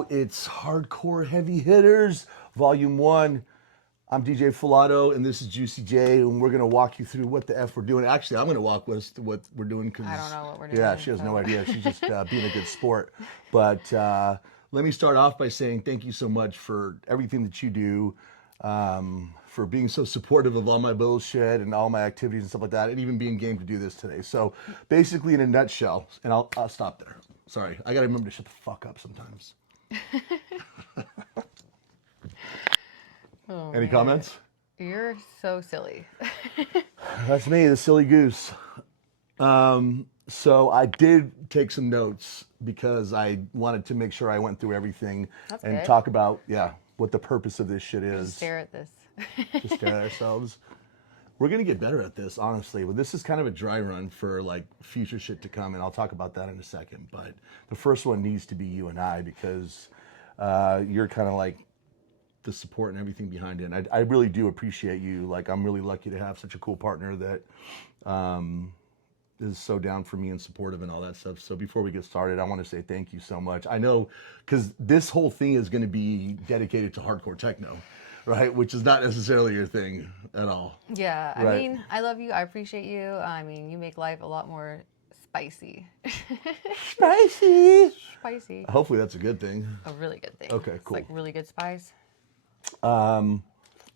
So it's Hardcore Heavy Hitters, Volume 1. I'm DJ Filato, and this is Juicy J, and we're going to walk you through what the F we're doing. Actually, I'm going to walk us through what we're doing. I don't know what we're doing. Yeah, she has no idea. She's just being a good sport. But let me start off by saying thank you so much for everything that you do, for being so supportive of all my bullshit and all my activities and stuff like that, and even being game to do this today. So basically, in a nutshell, and I'll stop there. Sorry, I got to remember to shut the fuck up sometimes. Oh, Any man. comments? You're so silly. That's me, the silly goose. So I did take some notes because I wanted to make sure I went through everything That's and good. talk about, what the purpose of this shit Just is. stare at this. Just stare at ourselves. We're going to get better at this, honestly. But this is kind of a dry run for like future shit to come, and I'll talk about that in a second. But the first one needs to be you and I because you're kind of like the support and everything behind it. And I really do appreciate you. Like, I'm really lucky to have such a cool partner that is so down for me and supportive and all that stuff. So before we get started, I want to say thank you so much. I know, because this whole thing is going to be dedicated to hardcore techno, right? Which is not necessarily your thing at all. Yeah, I Right. mean, I love you. I appreciate you. I mean, you make life a lot more spicy. Spicy. Spicy. Hopefully that's a good thing. A really good thing. Okay, cool. It's like really good spice.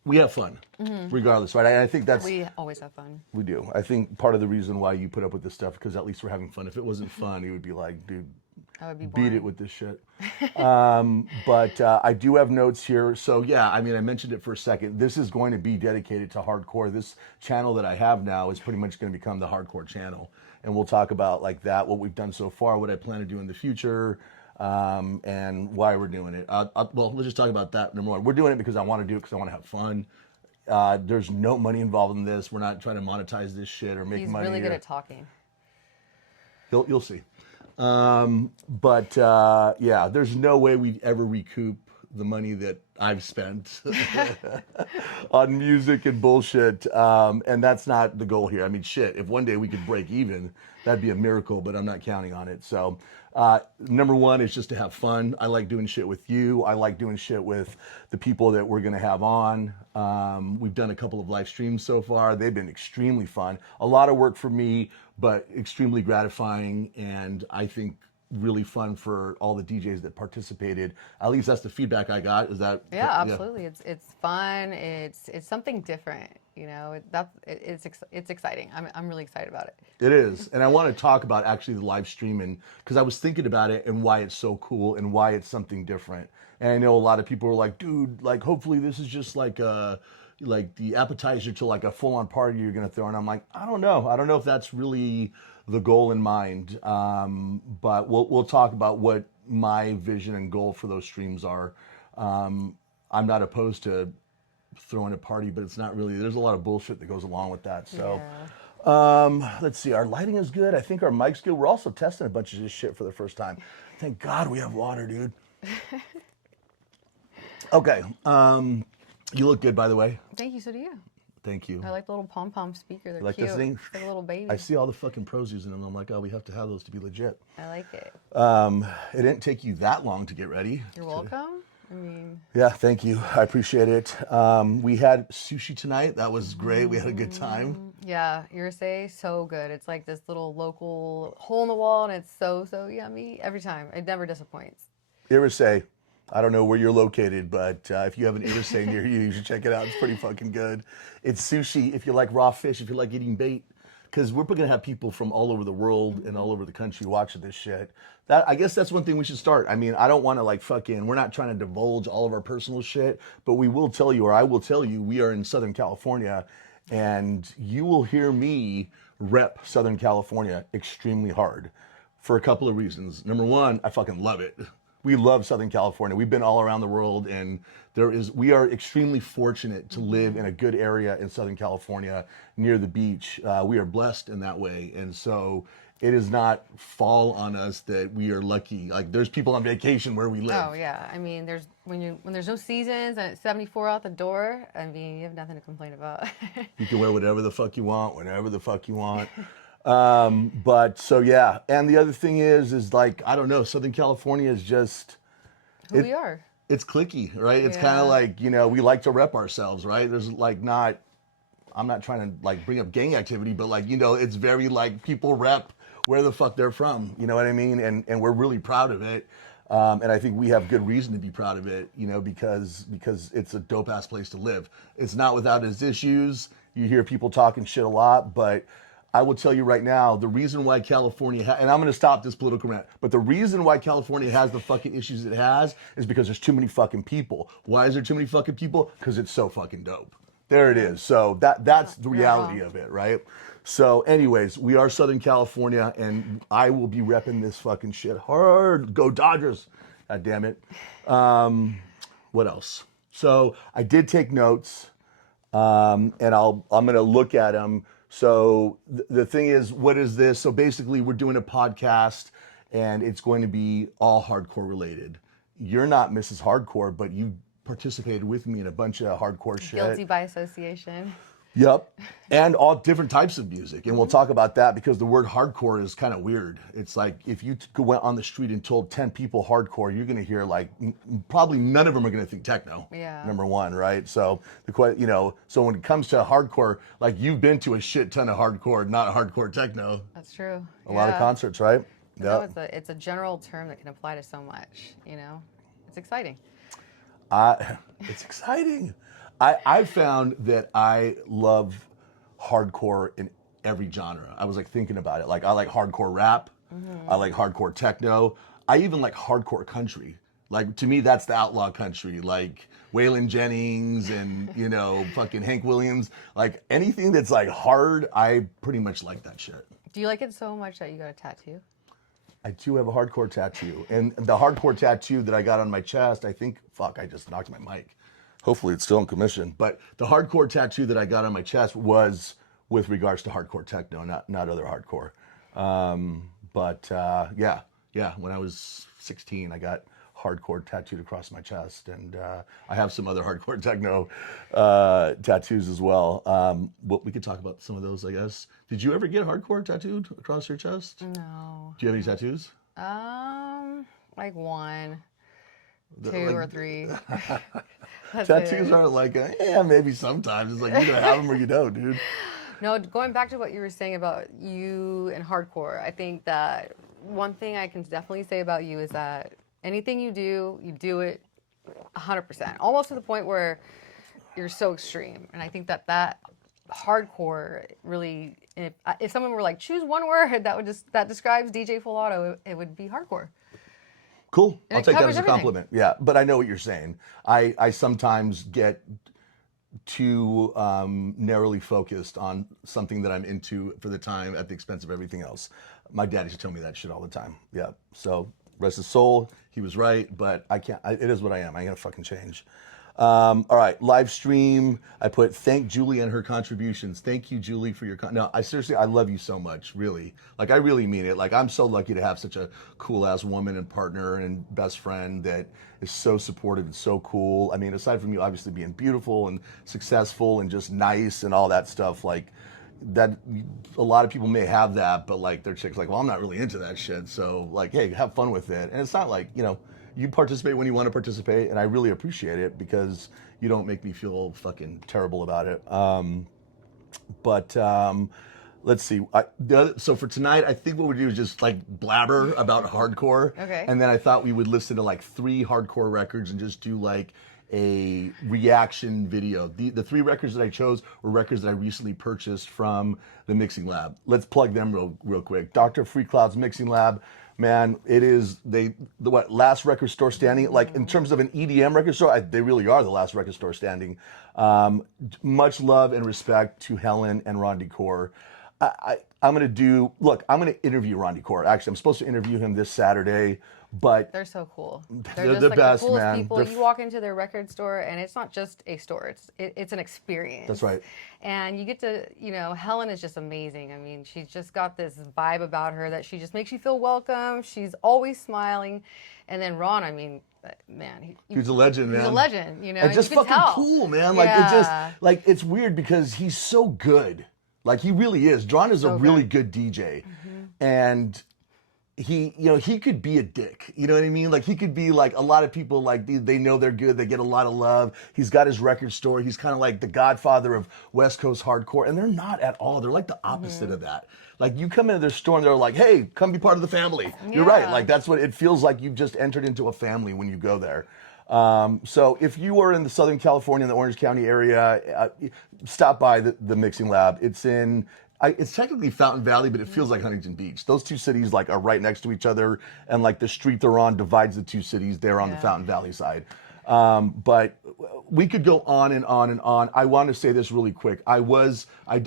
We have fun, regardless, right? I think that's... We always have fun. We do. I think part of the reason why you put up with this stuff, because at least we're having fun. If it wasn't fun, you would be like, dude, I would be boring. beat it with this shit. But I do have notes here. So yeah, I mean, I mentioned it for a second. This is going to be dedicated to hardcore. This channel that I have now is pretty much going to become the hardcore channel. And we'll talk about like that, what we've done so far, what I plan to do in the future, and why we're doing it. Well, let's just talk about that. Number one, we're doing it because I want to do it because I want to have fun. There's no money involved in this. We're not trying to monetize this shit or make He's money. really good at talking. You'll see. Yeah, there's no way we'd ever recoup the money that I've spent on music and bullshit. And that's not the goal here. I mean, shit, if one day we could break even, that'd be a miracle, but I'm not counting on it. So, number one is just to have fun. I like doing shit with you. I like doing shit with the people that we're going to have on. We've done a couple of live streams so far. They've been extremely fun. A lot of work for me, but extremely gratifying. And I think really fun for all the DJs that participated. At least that's the feedback I got. Is that? Yeah, absolutely. It's fun. It's something different. You know, it's exciting. I'm really excited about it. It is. And I want to talk about actually the live streaming because I was thinking about it and why it's so cool and why it's something different. And I know a lot of people are like, dude, like hopefully this is just like the appetizer to like a full-on party you're going to throw. And I'm like, I don't know. I don't know if that's really the goal in mind. But we'll talk about what my vision and goal for those streams are. I'm not opposed to throwing a party, but it's not really, there's a lot of bullshit that goes along with that. So, let's see, our lighting is good. I think our mic's good. We're also testing a bunch of this shit for the first time. Thank God we have water, dude. Okay. You look good, by the way. Thank you. So do you. Thank you. I like the little pom-pom speaker. They're Like cute. this thing? It's like a little baby. I see all the fucking pros using them. I'm like, oh, we have to have those to be legit. I like it. It didn't take you that long to get ready. You're welcome. I mean, Yeah, thank you. I appreciate it. We had sushi tonight. That was great. We had a good time. yeah, Irisay, so good. It's like this little local hole in the wall, and it's so yummy every time. It never disappoints. Irisay, I don't know where you're located, but if you have an Irisay near you, you should check it out. It's pretty fucking good. It's sushi if you like raw fish, if you like eating bait. Because we're going to have people from all over the world and all over the country watching this shit. I guess that's one thing we should start. I mean, I don't want to like we're not trying to divulge all of our personal shit, but we will tell you, or I will tell you, we are in Southern California, and you will hear me rep Southern California extremely hard for a couple of reasons. Number one, I fucking love it. We love Southern California. We've been all around the world, and we are extremely fortunate to live in a good area in Southern California near the beach. We are blessed in that way. And so it does not fall on us that we are lucky. Like there's people on vacation where we live. Oh yeah, I mean, when there's no seasons and it's 74 out the door. I mean, you have nothing to complain about. You can wear whatever the fuck you want, whenever the fuck you want. But so yeah, and the other thing is like, I don't know, Southern California is just, who we are. It's cliquey, right? It's kind Yeah. of like, you know, we like to rep ourselves, right? There's like not, I'm not trying to like bring up gang activity, but like, you know, it's very like people rep where the fuck they're from. You know what I mean? And we're really proud of it. And I think we have good reason to be proud of it, you know, because it's a dope ass place to live. It's not without its issues. You hear people talking shit a lot, but I will tell you right now, the reason why California, and I'm going to stop this political rant, but the reason why California has the fucking issues it has is because there's too many fucking people. Why is there too many fucking people? Because it's so fucking dope. There it is. So that's the reality of it, right? So anyways, we are Southern California, and I will be repping this fucking shit hard. Go Dodgers. God damn it. What else? So I did take notes, and I'm going to look at them. So the thing is, what is this? So basically, we're doing a podcast, and it's going to be all hardcore related. You're not Mrs. Hardcore, but you participated with me in a bunch of hardcore shit. Guilty by association. Yep. And all different types of music. And we'll talk about that because the word hardcore is kind of weird. It's like if you went on the street and told 10 people hardcore, you're going to hear like probably none of them are going to think techno. Yeah. Number one, right? So you know, so when it comes to hardcore, like you've been to a shit ton of hardcore, not hardcore techno. That's true. A lot of concerts, right? No, it's a general term that can apply to so much, you know? It's exciting. It's exciting. I found that I love hardcore in every genre. I was like thinking about it. Like I like hardcore rap. I like hardcore techno. I even like hardcore country. Like to me, that's the outlaw country. Like Waylon Jennings and, you know, fucking Hank Williams. Like anything that's like hard, I pretty much like that shit. Do you like it so much that you got a tattoo? I do have a hardcore tattoo. And the hardcore tattoo that I got on my chest, I think, fuck, I just knocked my mic. Hopefully it's still in commission. But the hardcore tattoo that I got on my chest was with regards to hardcore techno, not other hardcore. Yeah, when I was 16, I got hardcore tattooed across my chest. And I have some other hardcore techno tattoos as well. We could talk about some of those, I guess. Did you ever get hardcore tattooed across your chest? No. Do you have any tattoos? Like one, two, or three. Tattoos aren't like, maybe sometimes. It's like, you either have them or you don't, dude. No, going back to what you were saying about you and hardcore, I think that one thing I can definitely say about you is that anything you do it 100%. Almost to the point where you're so extreme. And I think that hardcore really, if someone were like, choose one word that describes DJ Full Auto, it would be hardcore. Cool. And I'll take that as a everything. compliment. Yeah, but I know what you're saying. I sometimes get too narrowly focused on something that I'm into for the time at the expense of everything else. My dad used to tell me that shit all the time. Yeah. So rest his soul. He was right, but I can't. It is what I am. I ain't gonna fucking change. All right, live stream. I put thank Julie and her contributions. Thank you, Julie, for your no. I seriously, I love you so much, really. Like I really mean it. Like I'm so lucky to have such a cool ass woman and partner and best friend that is so supportive and so cool. I mean, aside from you obviously being beautiful and successful and just nice and all that stuff, like that a lot of people may have that, but like their chick's like, well, I'm not really into that shit. So like, hey, have fun with it. And it's not like, you know, you participate when you want to participate, and I really appreciate it because you don't make me feel fucking terrible about it. Let's see. So for tonight, I think what we do is just like blabber about hardcore. Okay. And then I thought we would listen to like 3 hardcore records and just do like a reaction video. The 3 records that I chose were records that I recently purchased from the Mixing Lab. Let's plug them real quick. Dr. Free Cloud's Mixing Lab. Man, it is the last record store standing. Like in terms of an EDM record store, they really are the last record store standing. Much love and respect to Helen and Ron Decor. I'm gonna interview Ron Decor. Actually, I'm supposed to interview him this Saturday, but they're so cool. They're just the like best, the coolest man. people. You walk into their record store, and it's not just a store; it's an experience. That's right. And you get to, Helen is just amazing. I mean, she's just got this vibe about her that she just makes you feel welcome. She's always smiling. And then Ron, I mean, man, he's a legend, man. He's a legend, And just you can fucking tell. cool, man. Like it just it's weird because he's so good. Like he really is. John is a really good DJ, and he could be a dick. You know what I mean? Like he could be like a lot of people like they know they're good. They get a lot of love. He's got his record store. He's kind of like the godfather of West Coast hardcore, and they're not at all. They're like the opposite of that. Like you come into their store and they're like, "Hey, come be part of the family." You're right. Like that's what it feels like. You've just entered into a family when you go there. So if you are in the Southern California, in the Orange County area, stop by the mixing lab. It's technically Fountain Valley, but it feels like Huntington Beach. Those two cities like are right next to each other, and like the street they're on divides the two cities. They're on the Fountain Valley side. But we could go on and on and on. I want to say this really quick. I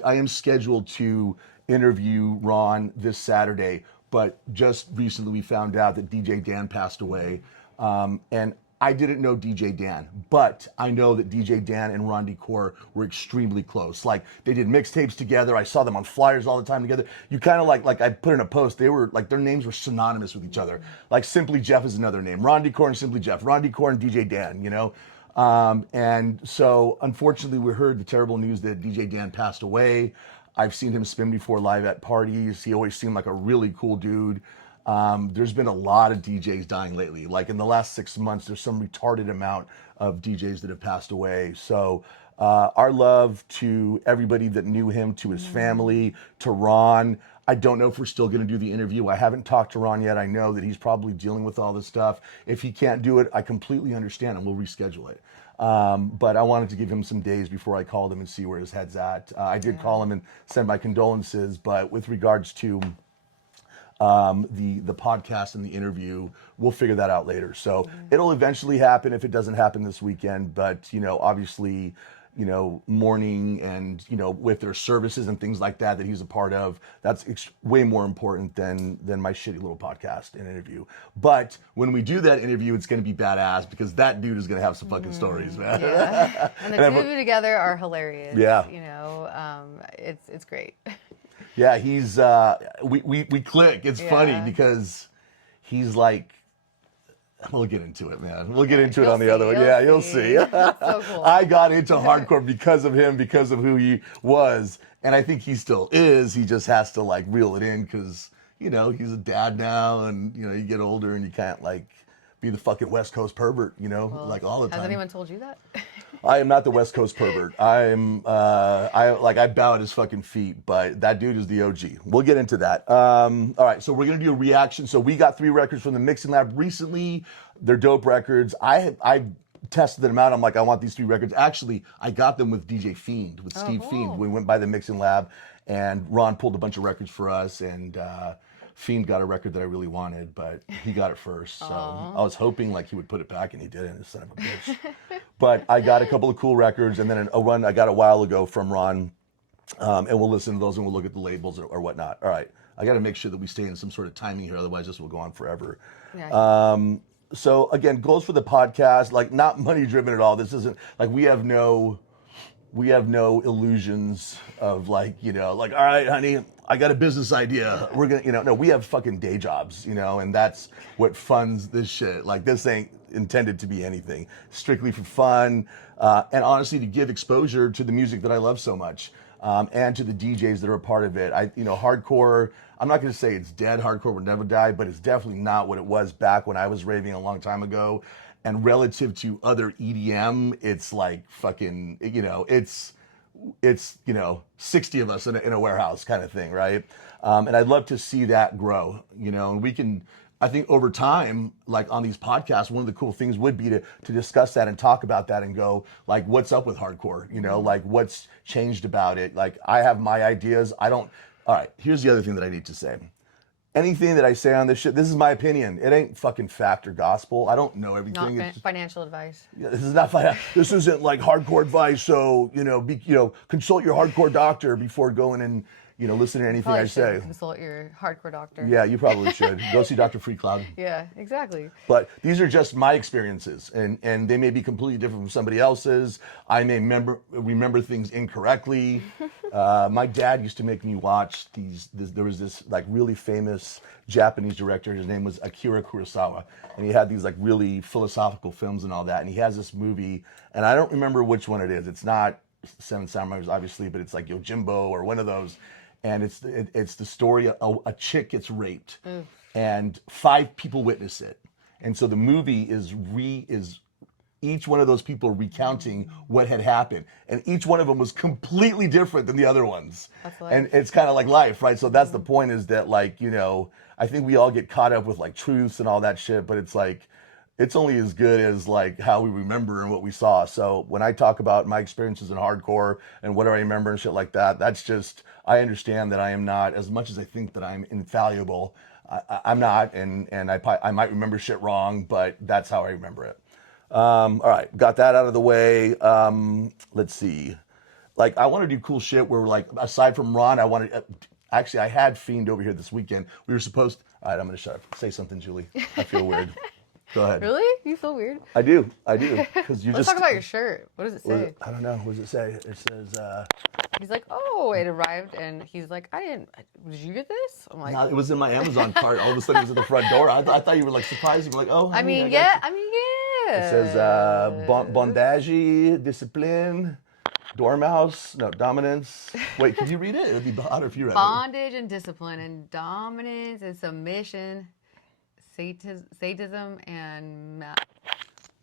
am scheduled to interview Ron this Saturday, but just recently we found out that DJ Dan passed away. And I didn't know DJ Dan, but I know that DJ Dan and Ron Decor were extremely close. Like they did mixtapes together. I saw them on flyers all the time together. You kind of like I put in a post, they were like their names were synonymous with each other. Like Simply Jeff is another name. Ron Decor and Simply Jeff. Ron Decor and DJ Dan, you know? And so unfortunately we heard the terrible news that DJ Dan passed away. I've seen him spin before live at parties. He always seemed like a really cool dude. There's been a lot of DJs dying lately. Like in the last 6 months, there's some retarded amount of DJs that have passed away. So our love to everybody that knew him, to his family, to Ron. I don't know if we're still going to do the interview. I haven't talked to Ron yet. I know that he's probably dealing with all this stuff. If he can't do it, I completely understand and we'll reschedule it. But I wanted to give him some days before I called him and see where his head's at. I did call him and send my condolences, but with regards to the podcast and the interview, we'll figure that out later. So it'll eventually happen if it doesn't happen this weekend. But obviously, mourning and with their services and things like that he's a part of, that's way more important than my shitty little podcast and interview. But when we do that interview, it's going to be badass because that dude is going to have some fucking stories, man. Yeah. And the two of you together are hilarious. Yeah. It's great. Yeah, he's we click. It's funny because he's like, we'll get into it, man. We'll get into it on the other one. Yeah, you'll see. So cool. I got into hardcore because of him, because of who he was, and I think he still is. He just has to like reel it in because he's a dad now, and you get older and you can't like be the fucking West Coast pervert, like all the time. Has anyone told you that? I am not the West Coast pervert. I bow at his fucking feet, but that dude is the OG. We'll get into that. All right, so we're gonna do a reaction. So we got 3 records from the mixing lab recently. They're dope records. I tested them out. I'm like, I want these 3 records. Actually, I got them with DJ Fiend, with Steve Fiend. We went by the mixing lab, and Ron pulled a bunch of records for us, and Fiend got a record that I really wanted, but he got it first. So I was hoping like he would put it back, and he didn't, son of a bitch. But I got a couple of cool records, and then a run I got a while ago from Ron, and we'll listen to those and we'll look at the labels or whatnot. All right, I got to make sure that we stay in some sort of timing here, otherwise this will go on forever. Yeah. So again, goals for the podcast, like not money driven at all. This isn't like we have no illusions of like, all right, honey, I got a business idea. We're going to, no, we have fucking day jobs, and that's what funds this shit. Like this ain't intended to be anything, strictly for fun. And honestly, to give exposure to the music that I love so much, and to the DJs that are a part of it. Hardcore, I'm not going to say it's dead. Hardcore will never die, but it's definitely not what it was back when I was raving a long time ago. And relative to other EDM, it's like fucking, it's 60 of us in a warehouse kind of thing, right? And I'd love to see that grow, and we can, I think over time, like on these podcasts, one of the cool things would be to discuss that and talk about that and go, like, what's up with hardcore? Like what's changed about it? Like I have my ideas. All right, here's the other thing that I need to say. Anything that I say on this shit, this is my opinion. It ain't fucking fact or gospel. I don't know everything. Not financial advice. Yeah, this is not this isn't like hardcore advice. So consult your hardcore doctor before going and listen to anything I say. Consult your hardcore doctor. Yeah, you probably should go see Dr. Free Cloud. Yeah, exactly. But these are just my experiences, and they may be completely different from somebody else's. I may remember things incorrectly. My dad used to make me watch there was this like really famous Japanese director. His name was Akira Kurosawa, and he had these like really philosophical films and all that. And he has this movie, and I don't remember which one it is. It's not Seven Samurais, obviously, but it's like Yojimbo or one of those. And it's the story of a chick gets raped. and 5 people witness it. And so the movie is each one of those people recounting what had happened. And each one of them was completely different than the other ones. That's life. And it's kind of like life, right? So that's the point, is that, like, you know, I think we all get caught up with like truths and all that shit, but it's like, it's only as good as like how we remember and what we saw. So when I talk about my experiences in hardcore and what do I remember and shit like that, that's just, I understand that I am not, as much as I think that I'm infallible, I'm not, and I might remember shit wrong, but that's how I remember it. All right, got that out of the way. Let's see. Like, I want to do cool shit where, like, aside from Ron, I want to. Actually, I had Fiend over here this weekend. We were supposed. All right, I'm gonna shut up. Say something, Julie. I feel weird. Go ahead. Really? You feel weird? I do. Because you Let's just. talk about your shirt. What does it say? I don't know. What does it say? It says. He's like, oh, it arrived, and he's like, did you get this? I'm like, No, it was in my Amazon cart. All of a sudden, it was at the front door. I thought you were like surprised. You were like, oh. I honey, mean, got yeah. you. It says bondage, discipline, dormouse, no, dominance. Wait, can you read it? It would be better if you read it. Bondage and discipline and dominance and submission, sadism and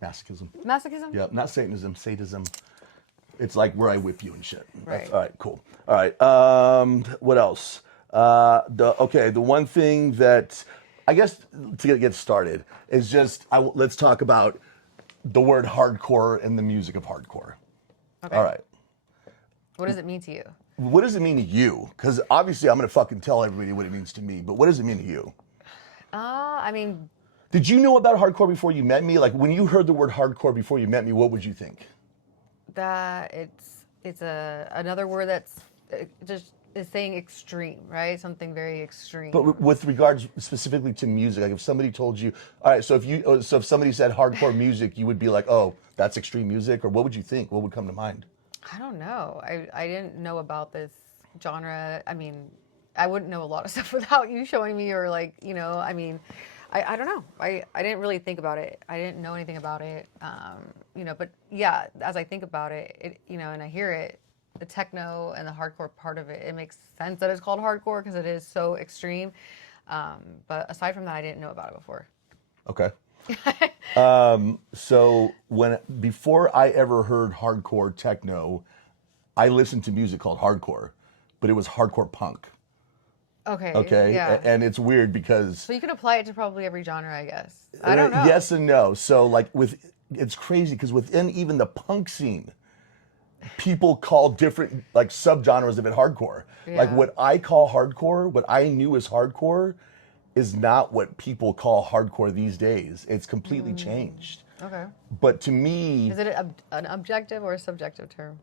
Masochism. masochism. Yep, not Satanism, sadism. It's like where I whip you and shit. Right. All right, cool. All right, what else? The one thing that, I guess, to get started is just, let's talk about the word hardcore and the music of hardcore. Okay. All right. What does it mean to you? What does it mean to you? Because obviously I'm going to fucking tell everybody what it means to me, but what does it mean to you? I mean, Did you know about hardcore before you met me? Like, when you heard the word hardcore before you met me, what would you think? that it's another word that's just is saying extreme, right? Something very extreme. But with regards specifically to music, like if somebody told you, all right, so if somebody said hardcore music, you would be like, oh, that's extreme music, or what would you think? What would come to mind? I don't know. I didn't know about this genre. I mean, I wouldn't know a lot of stuff without you showing me, or like, you know, I mean, I don't know. I didn't really think about it. I didn't know anything about it. You know, but yeah, as I think about it, you know, and I hear it, the techno and the hardcore part of it, it makes sense that it's called hardcore because it is so extreme. But aside from that, I didn't know about it before. Okay. So before I ever heard hardcore techno, I listened to music called hardcore, but it was hardcore punk. Okay. Yeah. And it's weird because So you can apply it to probably every genre, I guess. I don't know. yes and no. So like it's crazy because within even the punk scene, people call different like subgenres of it hardcore. Like Yeah. what I call hardcore, what I knew as hardcore, is not what people call hardcore these days. It's completely changed. Okay. But to me, Is it an objective or a subjective term?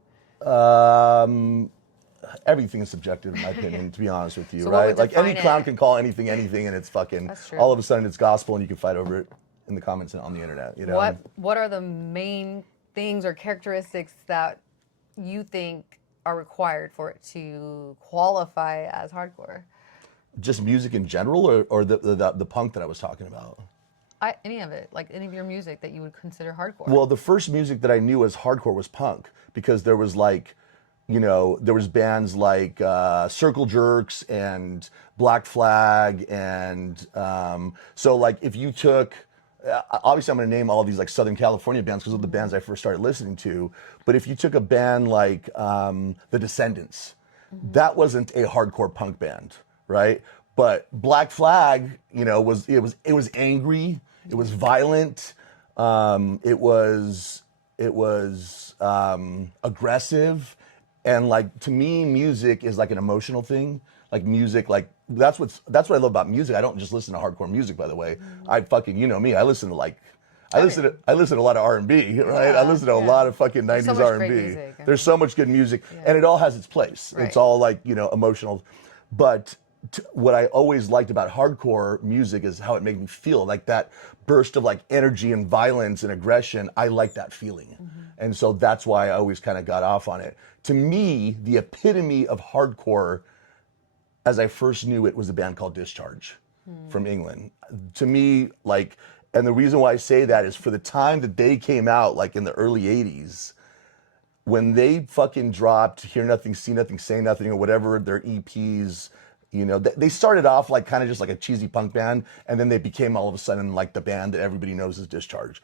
everything is subjective in my opinion, to be honest with you, So what right? would Like any define clown it? can call anything anything, and it's fucking That's true. all of a sudden it's gospel, and you can fight over it in the comments and on the internet. You know, What are the main things or characteristics that you think are required for it to qualify as hardcore? just music in general, or the punk that I was talking about. Any of it, like any of your music that you would consider hardcore. Well, the first music that I knew as hardcore was punk, because there was like, you know, there was bands like Circle Jerks and Black Flag, and so like if you took, obviously I'm going to name all these like Southern California bands because of the bands I first started listening to, but if you took a band like The Descendants, that wasn't a hardcore punk band, right? But Black Flag, you know, was angry, it was violent, it was aggressive, and like to me, music is like an emotional thing. Like music, like that's what I love about music. I don't just listen to hardcore music, by the way. I fucking, you know me, I listen to like. I listen to a lot of R&B, right? I listen to a lot of fucking 90s so much R&B. great music. There's so much good music, and it all has its place. Right. It's all like, you know, emotional. But what I always liked about hardcore music is how it made me feel, like that burst of like energy and violence and aggression. I like that feeling. And so that's why I always kind of got off on it. To me, the epitome of hardcore, as I first knew it, was a band called Discharge from England. To me, like, and the reason why I say that is for the time that they came out, like in the early 80s, when they fucking dropped Hear Nothing, See Nothing, Say Nothing, or whatever their EPs You know, they started off like kind of just like a cheesy punk band, and then they became all of a sudden like the band that everybody knows as Discharge.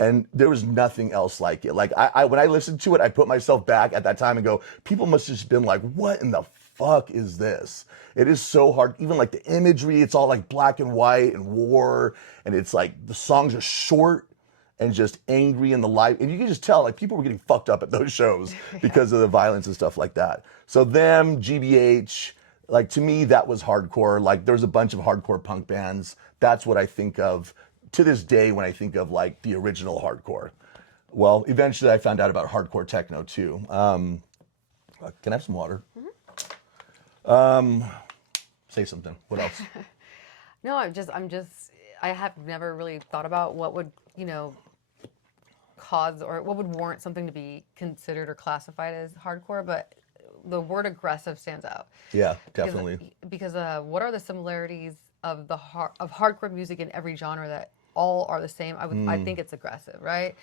And there was nothing else like it. Like I when I listened to it, I put myself back at that time and go, people must have just been like, what in the fuck is this? It is so hard. Even like the imagery, it's all like black and white and war, and it's like the songs are short and just angry in the light. And you can just tell like people were getting fucked up at those shows because of the violence and stuff like that. So them, GBH, like to me, that was hardcore. Like there's a bunch of hardcore punk bands. That's what I think of to this day when I think of like the original hardcore. Well, eventually I found out about hardcore techno too. Can I have some water? Say something. What else? No, I have never really thought about what would, cause or what would warrant something to be considered or classified as hardcore, but the word aggressive stands out. Yeah, definitely. Because what are the similarities of of hardcore music in every genre that all are the same? I think it's aggressive, right?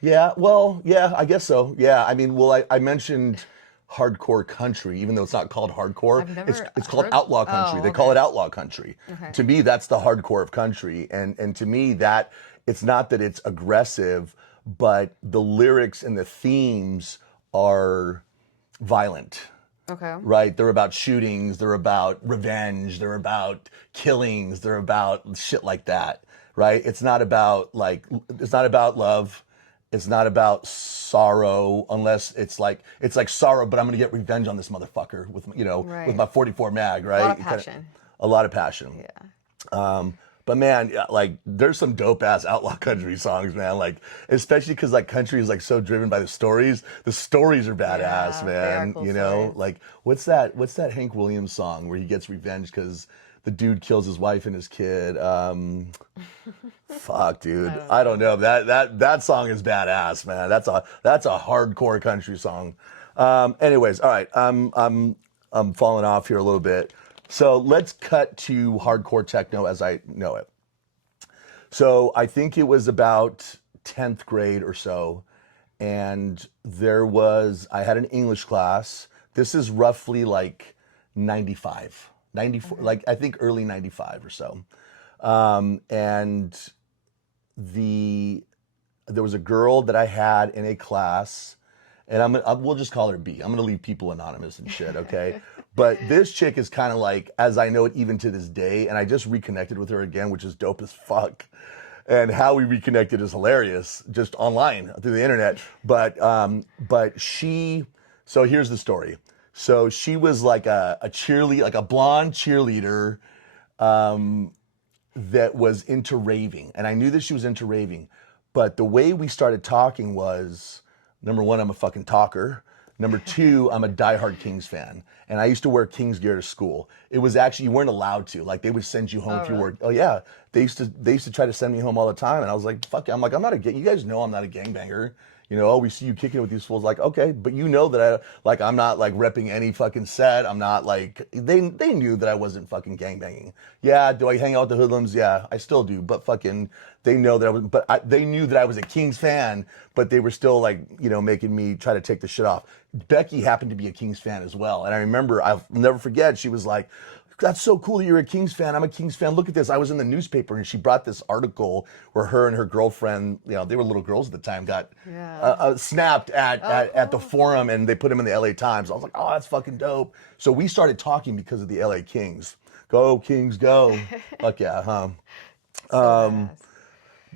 Yeah, well, yeah, I guess so. Yeah, I mean, well, I mentioned hardcore country, even though it's not called hardcore. I've never It's called heard- outlaw country. Oh, They okay. call it outlaw country. Okay. To me, that's the hardcore of country. And to me, that it's not that it's aggressive, but the lyrics and the themes are violent. Okay. Right? They're about shootings, they're about revenge, they're about killings, they're about shit like that. Right? It's not about love. It's not about sorrow, unless it's like sorrow, but I'm gonna get revenge on this motherfucker with Right. with my 44 mag, right? A lot of passion. A lot of passion. Yeah. But man, yeah, like there's some dope ass outlaw country songs, man. Like especially because like country is like so driven by the stories. The stories are badass, Yeah, they man. are cool You know, stories. like what's that Hank Williams song where he gets revenge because the dude kills his wife and his kid? Fuck, dude. I don't know. That song is badass, man. That's a hardcore country song. Anyways, all right. I'm falling off here a little bit. So let's cut to hardcore techno as I know it. So I think it was about 10th grade or so, and I had an English class. This is roughly like 95, 94, like I think early 95 or so. And there was a girl that I had in a class, and we'll just call her B. I'm gonna leave people anonymous and shit, okay? But this chick is kind of like, as I know it even to this day, and I just reconnected with her again, which is dope as fuck. And how we reconnected is hilarious, just online through the internet. But so here's the story. So she was like a cheerleader, like a blonde cheerleader, that was into raving. And I knew that she was into raving. But the way we started talking was, number one, I'm a fucking talker. Number two, I'm a diehard Kings fan. And I used to wear Kings gear to school. It was actually, you weren't allowed to. Like, they would send you home if you wore, oh yeah. They used to try to send me home all the time. And I was like, fuck it. I'm like, you guys know I'm not a gangbanger. You know, oh, we see you kicking it with these fools. Like, okay, but you know that I'm not like repping any fucking set. I'm not like, they knew that I wasn't fucking gangbanging. Yeah, do I hang out with the hoodlums? Yeah, I still do. But fucking, they know that they knew that I was a Kings fan, but they were still like, making me try to take the shit off. Becky happened to be a Kings fan as well. And I remember, I'll never forget, she was like, that's so cool that you're a Kings fan. I'm a Kings fan. Look at this. I was in the newspaper, and she brought this article where her and her girlfriend, they were little girls at the time, got snapped at the forum, and they put him in the LA Times. I was like, oh, that's fucking dope. So we started talking because of the LA Kings. Go Kings, go. Fuck yeah, huh? So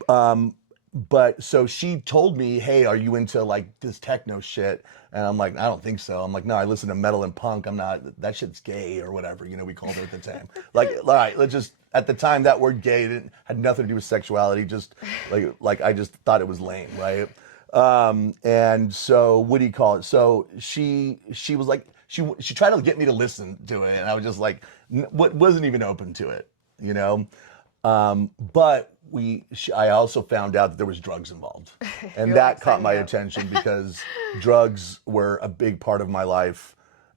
badass. But so she told me, hey, are you into like this techno shit? And I'm like, I don't think so. I'm like, no, I listen to metal and punk. I'm not, that shit's gay or whatever, we called it at the time. Like, all right, at the time that word gay had nothing to do with sexuality. Just like I just thought it was lame, right? And so what do you call it? So she was like, she tried to get me to listen to it. And I was just like, wasn't even open to it, but I also found out that there was drugs involved, and that caught my attention because drugs were a big part of my life.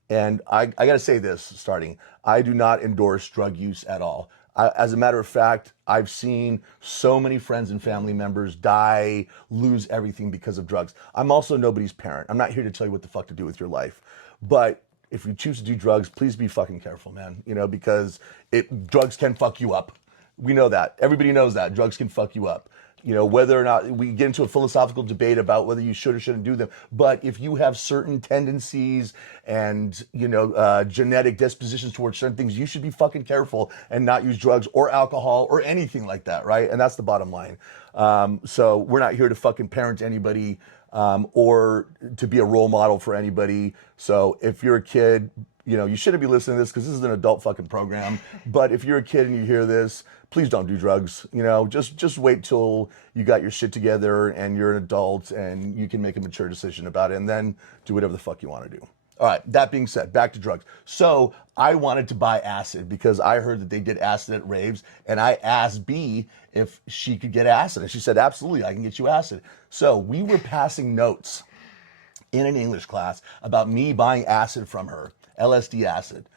And I got to say this, starting, I do not endorse drug use at all. As a matter of fact, I've seen so many friends and family members die, lose everything because of drugs. I'm also nobody's parent. I'm not here to tell you what the fuck to do with your life. But if you choose to do drugs, please be fucking careful, man. You know, because drugs can fuck you up. We know that. Everybody knows that. Drugs can fuck you up. You know, whether or not we get into a philosophical debate about whether you should or shouldn't do them. But if you have certain tendencies and, you know, genetic dispositions towards certain things, you should be fucking careful and not use drugs or alcohol or anything like that, right? And that's the bottom line. So we're not here to fucking parent anybody or to be a role model for anybody. So if you're a kid, you know, you shouldn't be listening to this because this is an adult fucking program. But if you're a kid and you hear this, please don't do drugs. You know, just wait till you got your shit together and you're an adult and you can make a mature decision about it and then do whatever the fuck you want to do. All right, that being said, back to drugs. So I wanted to buy acid because I heard that they did acid at Raves, and I asked B if she could get acid, and she said, absolutely, I can get you acid. So we were passing notes in an English class about me buying acid from her, LSD acid,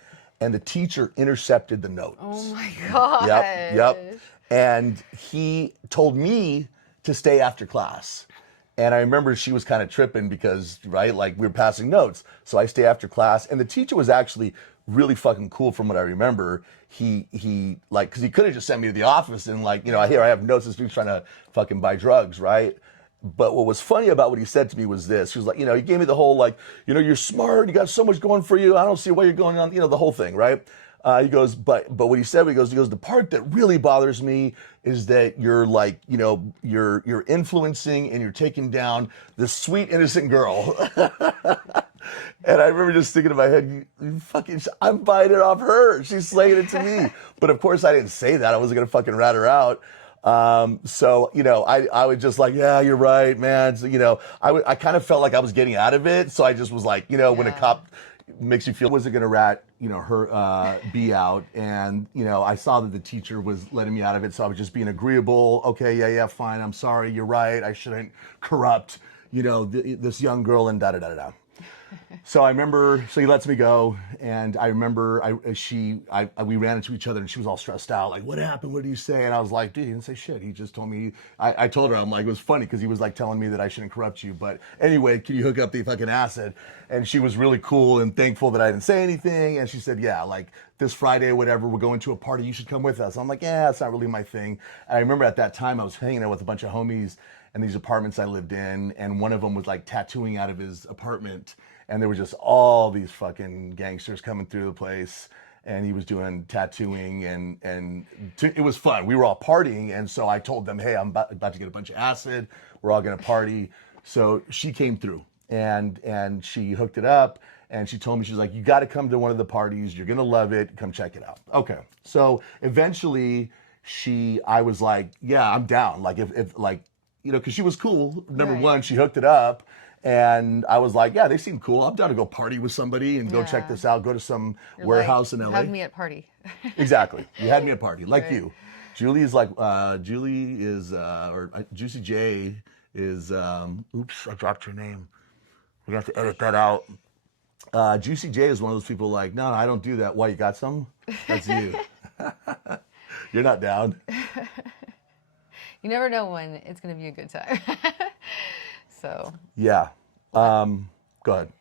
and the teacher intercepted the notes. Oh my God. Yep. And he told me to stay after class. And I remember she was kind of tripping because, right, like we were passing notes. So I stay after class. And the teacher was actually really fucking cool from what I remember. He like, because he could have just sent me to the office and like, you know, here I have notes, this dude's trying to fucking buy drugs, right? But what was funny about what he said to me was this. He was like, you know, he gave me the whole like, you know, you're smart, you got so much going for you. I don't see why you're going on, you know, the whole thing, right? He goes, but what he said, he goes, the part that really bothers me is that you're like, you know, you're influencing and you're taking down this sweet, innocent girl. And I remember just thinking in my head, you fucking, I'm buying it off her. She's slaying it to me. But of course I didn't say that. I wasn't going to fucking rat her out. So, you know, I would just like, yeah, you're right, man. So, you know, I kind of felt like I was getting out of it. So I just was like, you know, when a cop makes you feel, wasn't going to rat, you know, her, B out. And, you know, I saw that the teacher was letting me out of it. So I was just being agreeable. Okay. Yeah, fine. I'm sorry. You're right. I shouldn't corrupt, you know, this young girl and da-da-da-da-da. So I remember, so he lets me go, and I remember we ran into each other, and she was all stressed out, like, what happened? What did you say? And I was like, dude, he didn't say shit. He just told me, I told her, I'm like, it was funny, because he was like telling me that I shouldn't corrupt you, but anyway, can you hook up the fucking acid? And she was really cool and thankful that I didn't say anything, and she said, yeah, like, this Friday or whatever, we're going to a party, you should come with us. I'm like, yeah, it's not really my thing. And I remember at that time, I was hanging out with a bunch of homies in these apartments I lived in, and one of them was like tattooing out of his apartment. And there were just all these fucking gangsters coming through the place, and he was doing tattooing, and it was fun. We were all partying, and so I told them, hey, I'm about to get a bunch of acid. We're all gonna party. So she came through, and she hooked it up, and she told me, she's like, you got to come to one of the parties. You're gonna love it. Come check it out. Okay. So eventually, I was like, yeah, I'm down. Like if like, you know, because she was cool. Number one, she hooked it up. And I was like, yeah, they seem cool. I'm down to go party with somebody and go check this out. Go to some warehouse in LA. You had me at party. Exactly. You had me at party, like you. Julie is like, Julie is, or Juicy J is, oops, I dropped her name. We have to edit that out. Juicy J is one of those people like, no, I don't do that. Why, you got some? That's you. You're not down. You never know when it's going to be a good time. So. Yeah. Go ahead.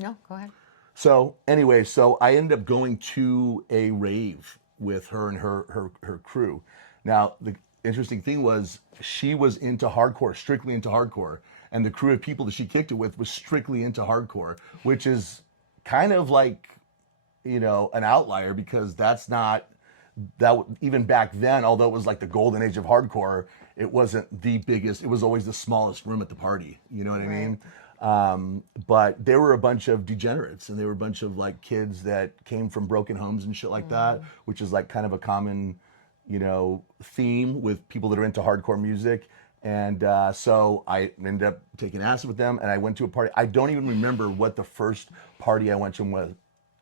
No, go ahead. So anyway, so I ended up going to a rave with her and her crew. Now, the interesting thing was she was into hardcore, strictly into hardcore. And the crew of people that she kicked it with was strictly into hardcore, which is kind of like, you know, an outlier because that's not, that even back then, although it was like the golden age of hardcore, it wasn't the biggest, it was always the smallest room at the party. You know what I mean? But there were a bunch of degenerates, and there were a bunch of like kids that came from broken homes and shit like that, which is like kind of a common, you know, theme with people that are into hardcore music. And so I ended up taking acid with them, and I went to a party. I don't even remember what the first party I went to was.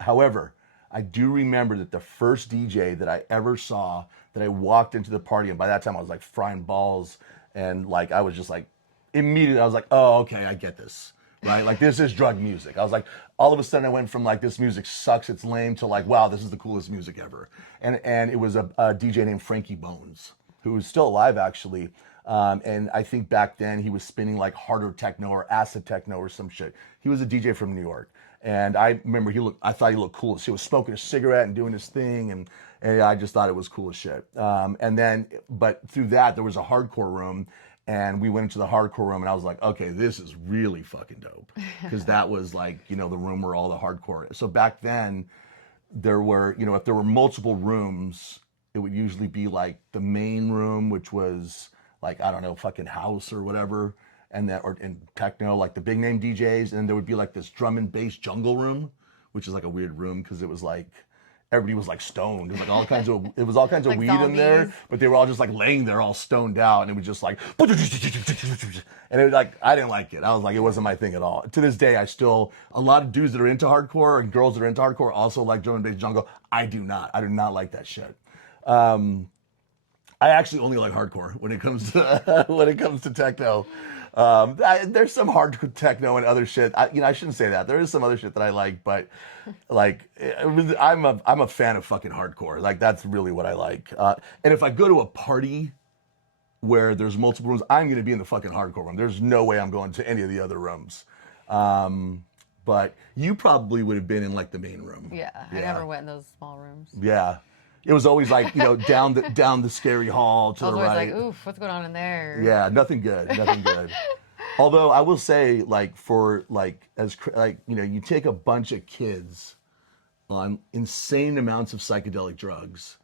However, I do remember that the first DJ that I ever saw, that I walked into the party, and by that time I was like frying balls, and like I was just like, immediately I was like, oh, okay, I get this, right? Like this is drug music. I was like, all of a sudden I went from like this music sucks, it's lame, to like, wow, this is the coolest music ever. And it was a DJ named Frankie Bones, who is still alive actually. And I think back then he was spinning like harder techno or acid techno or some shit. He was a DJ from New York. And I remember I thought he looked cool. He was smoking a cigarette and doing his thing, and I just thought it was cool as shit. And then, but through that, there was a hardcore room, and we went into the hardcore room, and I was like, okay, this is really fucking dope. Because that was like, you know, the room where all the hardcore. So back then, there were, you know, if there were multiple rooms, it would usually be like the main room, which was like, I don't know, fucking house or whatever. And that, or in techno, like the big name DJs, and there would be like this drum and bass jungle room, which is like a weird room because it was like everybody was like stoned. It was like all kinds of Like weed zombies. in there, but they were all just like laying there all stoned out, and it was just like, and it was like I didn't like it. I was like, it wasn't my thing at all. To this day, a lot of dudes that are into hardcore and girls that are into hardcore also like drum and bass jungle. I do not like that shit. I actually only like hardcore when it comes to techno. There's some hardcore techno and other shit. I shouldn't say that. There is some other shit that I like, but like I'm a fan of fucking hardcore. Like that's really what I like. And if I go to a party where there's multiple rooms, I'm gonna be in the fucking hardcore room. There's no way I'm going to any of the other rooms. But you probably would have been in like the main room. Yeah, I never went in those small rooms. Yeah. It was always like, you know, down the scary hall to I was the always right. like, oof, what's going on in there? Yeah, nothing good. Although I will say, like, for like you know, you take a bunch of kids on insane amounts of psychedelic drugs,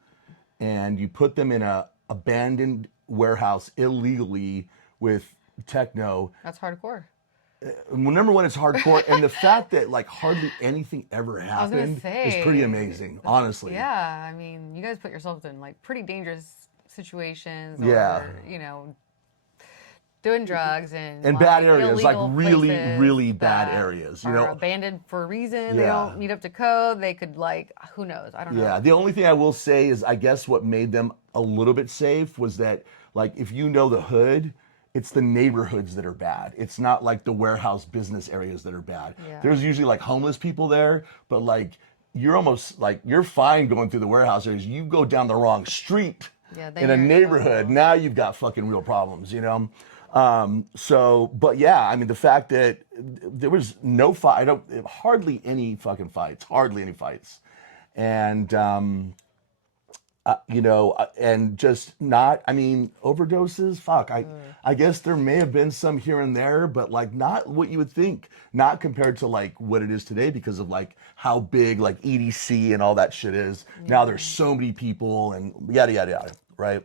and you put them in a abandoned warehouse illegally with techno. That's hardcore. Number one, it's hardcore, and the fact that like hardly anything ever was happened gonna say, is pretty amazing, honestly. Yeah, I mean, you guys put yourselves in like pretty dangerous situations, or Yeah. you know, doing drugs and In like, bad areas, like illegal really, places really bad that areas. You are know, abandoned for a reason. They Yeah. don't meet up to code. They could like, who knows? I don't know. yeah. The only thing I will say is, I guess what made them a little bit safe was that, like, if you know the hood, it's the neighborhoods that are bad. It's not like the warehouse business areas that are bad. Yeah. There's usually like homeless people there, but like you're almost like you're fine going through the warehouse areas. You go down the wrong street Yeah, then in a you're in neighborhood, trouble. now you've got fucking real problems, you know? So, but yeah, I mean, the fact that there was no fight, hardly any fucking fights, And, you know, and just not, I mean, overdoses, fuck. I guess there may have been some here and there, but like not what you would think, not compared to like what it is today because of like how big like EDC and all that shit is. Now there's so many people and yada, yada, yada, right?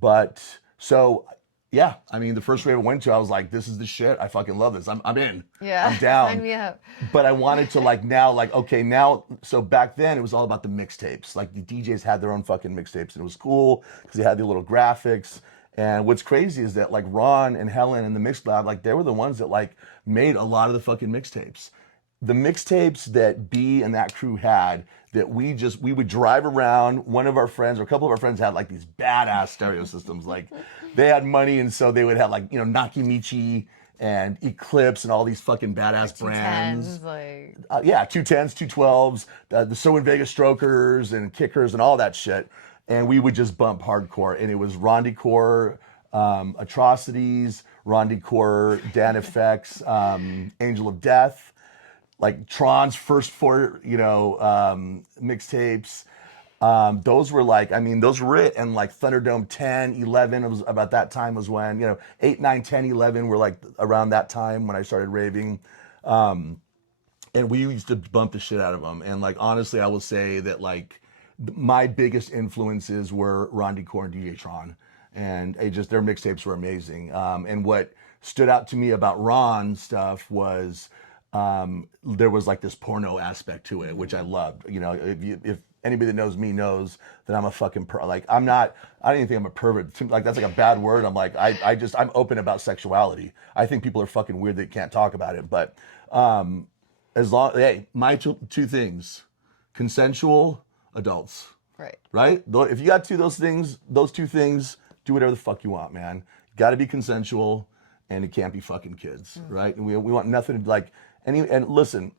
But so, yeah, I mean, the first rave I went to, I was like, this is the shit. I fucking love this. I'm in. Yeah, I'm down. sign me up. But I wanted to like now, like, okay, now, so back then it was all about the mixtapes. Like the DJs had their own fucking mixtapes and it was cool because they had the little graphics. And what's crazy is that like Ron and Helen and the Mix Lab, like they were the ones that like made a lot of the fucking mixtapes. The mixtapes that B and that crew had that we would drive around. One of our friends or a couple of our friends had like these badass stereo systems. Like they had money and so they would have like, you know, Nakimichi and Eclipse and all these fucking badass brands. 210s, like Yeah, 210s, 212s, the So in Vegas Strokers and Kickers and all that shit. And we would just bump hardcore. And it was Rondicore, Atrocities, Rondicore, Dan Effects, Angel of Death, like Tron's first four, you know, mixtapes. Those were like, I mean, those were it. And like Thunderdome 10, 11, it was about that time was when, you know, 8, 9, 10, 11 were like around that time when I started raving. And we used to bump the shit out of them. And like, honestly, I will say that like my biggest influences were Rondicore and DJ Tron. And it just, their mixtapes were amazing. And what stood out to me about Ron stuff was, there was like this porno aspect to it, which I loved. You know, if anybody that knows me knows that I'm a fucking like I don't even think I'm a pervert. Like that's like a bad word. I'm like I'm open about sexuality. I think people are fucking weird that can't talk about it. But as long my two things, consensual adults. Right? If you got those two things, do whatever the fuck you want, man. Got to be consensual, and it can't be fucking kids, right? And we want nothing to like and listen,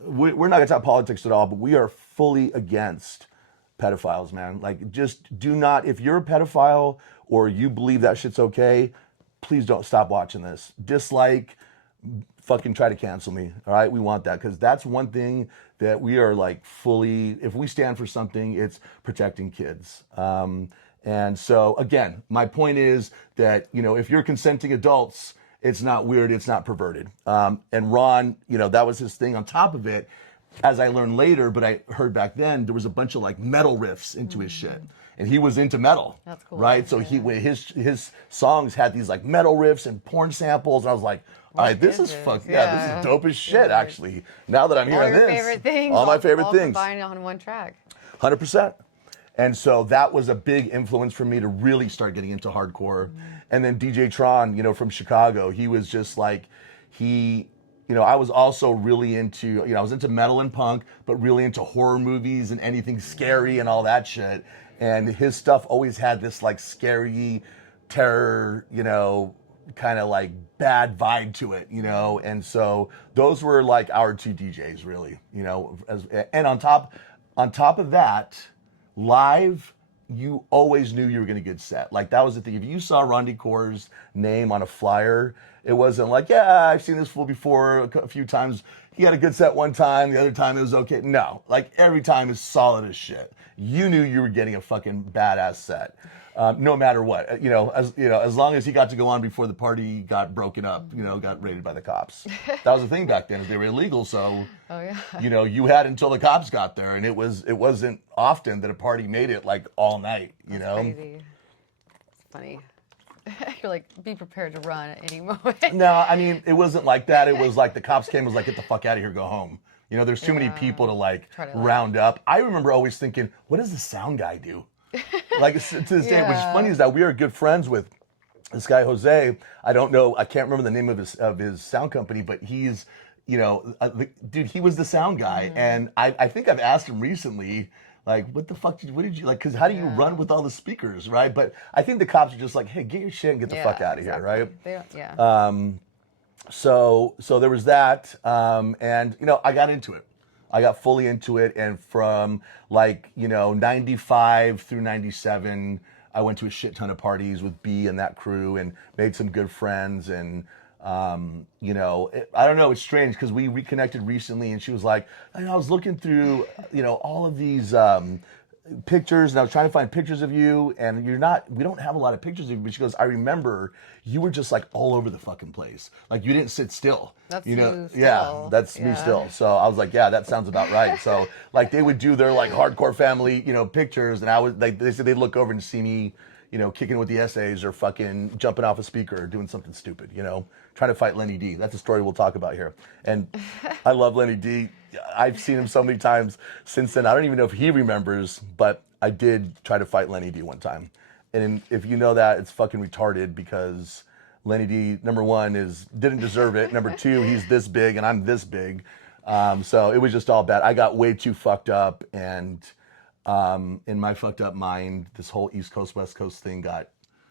we're not gonna talk politics at all, but we are fully against pedophiles, man. Like, just do not, if you're a pedophile or you believe that shit's okay, please don't stop watching this. Dislike, fucking try to cancel me. All right, we want that because that's one thing that we are like fully. If we stand for something, it's protecting kids. And so again, my point is that if you're consenting adults, it's not weird, it's not perverted. And Ron, that was his thing. On top of it, as I learned later, but I heard back then, there was a bunch of like metal riffs into his shit. And he was into metal. That's cool. Right? So his songs had these like metal riffs and porn samples. And I was like, all right, this is this is dope as shit, actually. Now that I'm hearing this. All your favorite things. All my favorite all things. Combined on one track. 100%. And so that was a big influence for me to really start getting into hardcore. And then DJ Tron, from Chicago, he was just like, I was also really into, I was into metal and punk, but really into horror movies and anything scary and all that shit. And his stuff always had this like scary terror, kind of like bad vibe to it, And so those were like our two DJs really, and on top of that, live, you always knew you were going to get set. Like that was the thing. If you saw Randy Kaur's name on a flyer, it wasn't like, yeah, I've seen this fool before a few times. He had a good set one time, the other time it was okay. No, like every time is solid as shit. You knew you were getting a fucking badass set. No matter what, as long as he got to go on before the party got broken up, got raided by the cops. That was the thing back then, is they were illegal. So, you had until the cops got there, and it wasn't often that a party made it like all night. That's crazy. It's funny. You're like, be prepared to run at any moment. No, I mean, it wasn't like that. It was like the cops came, was like, get the fuck out of here, go home. There's too many people to round up. I remember always thinking, what does the sound guy do? Like to this day, what's funny is that we are good friends with this guy Jose. I don't know, I can't remember the name of his sound company, but he's, dude, he was the sound guy, and I think I've asked him recently, like, what the fuck what did you like? Because how do you run with all the speakers, right? But I think the cops are just like, hey, get your shit and get the fuck out of here, right? So there was that, and I got into it. I got fully into it, and from 95 through 97, I went to a shit ton of parties with B and that crew and made some good friends. And, I don't know, it's strange because we reconnected recently, and she was like, I was looking through, all of these pictures, and I was trying to find pictures of you, and we don't have a lot of pictures of you, but she goes, I remember you were just like all over the fucking place. Like you didn't sit still. That's you still. Yeah, that's me still. So I was like, yeah, that sounds about right. So like they would do their like hardcore family, pictures, and I was like, they said they'd look over and see me, kicking with the essays or fucking jumping off a speaker or doing something stupid, trying to fight Lenny D. That's a story we'll talk about here. And I love Lenny D. I've seen him so many times since then. I don't even know if he remembers, but I did try to fight Lenny D one time. And if you know that, it's fucking retarded because Lenny D, number one, didn't deserve it. Number two, he's this big and I'm this big. So it was just all bad. I got way too fucked up, and in my fucked up mind, this whole East Coast, West Coast thing got...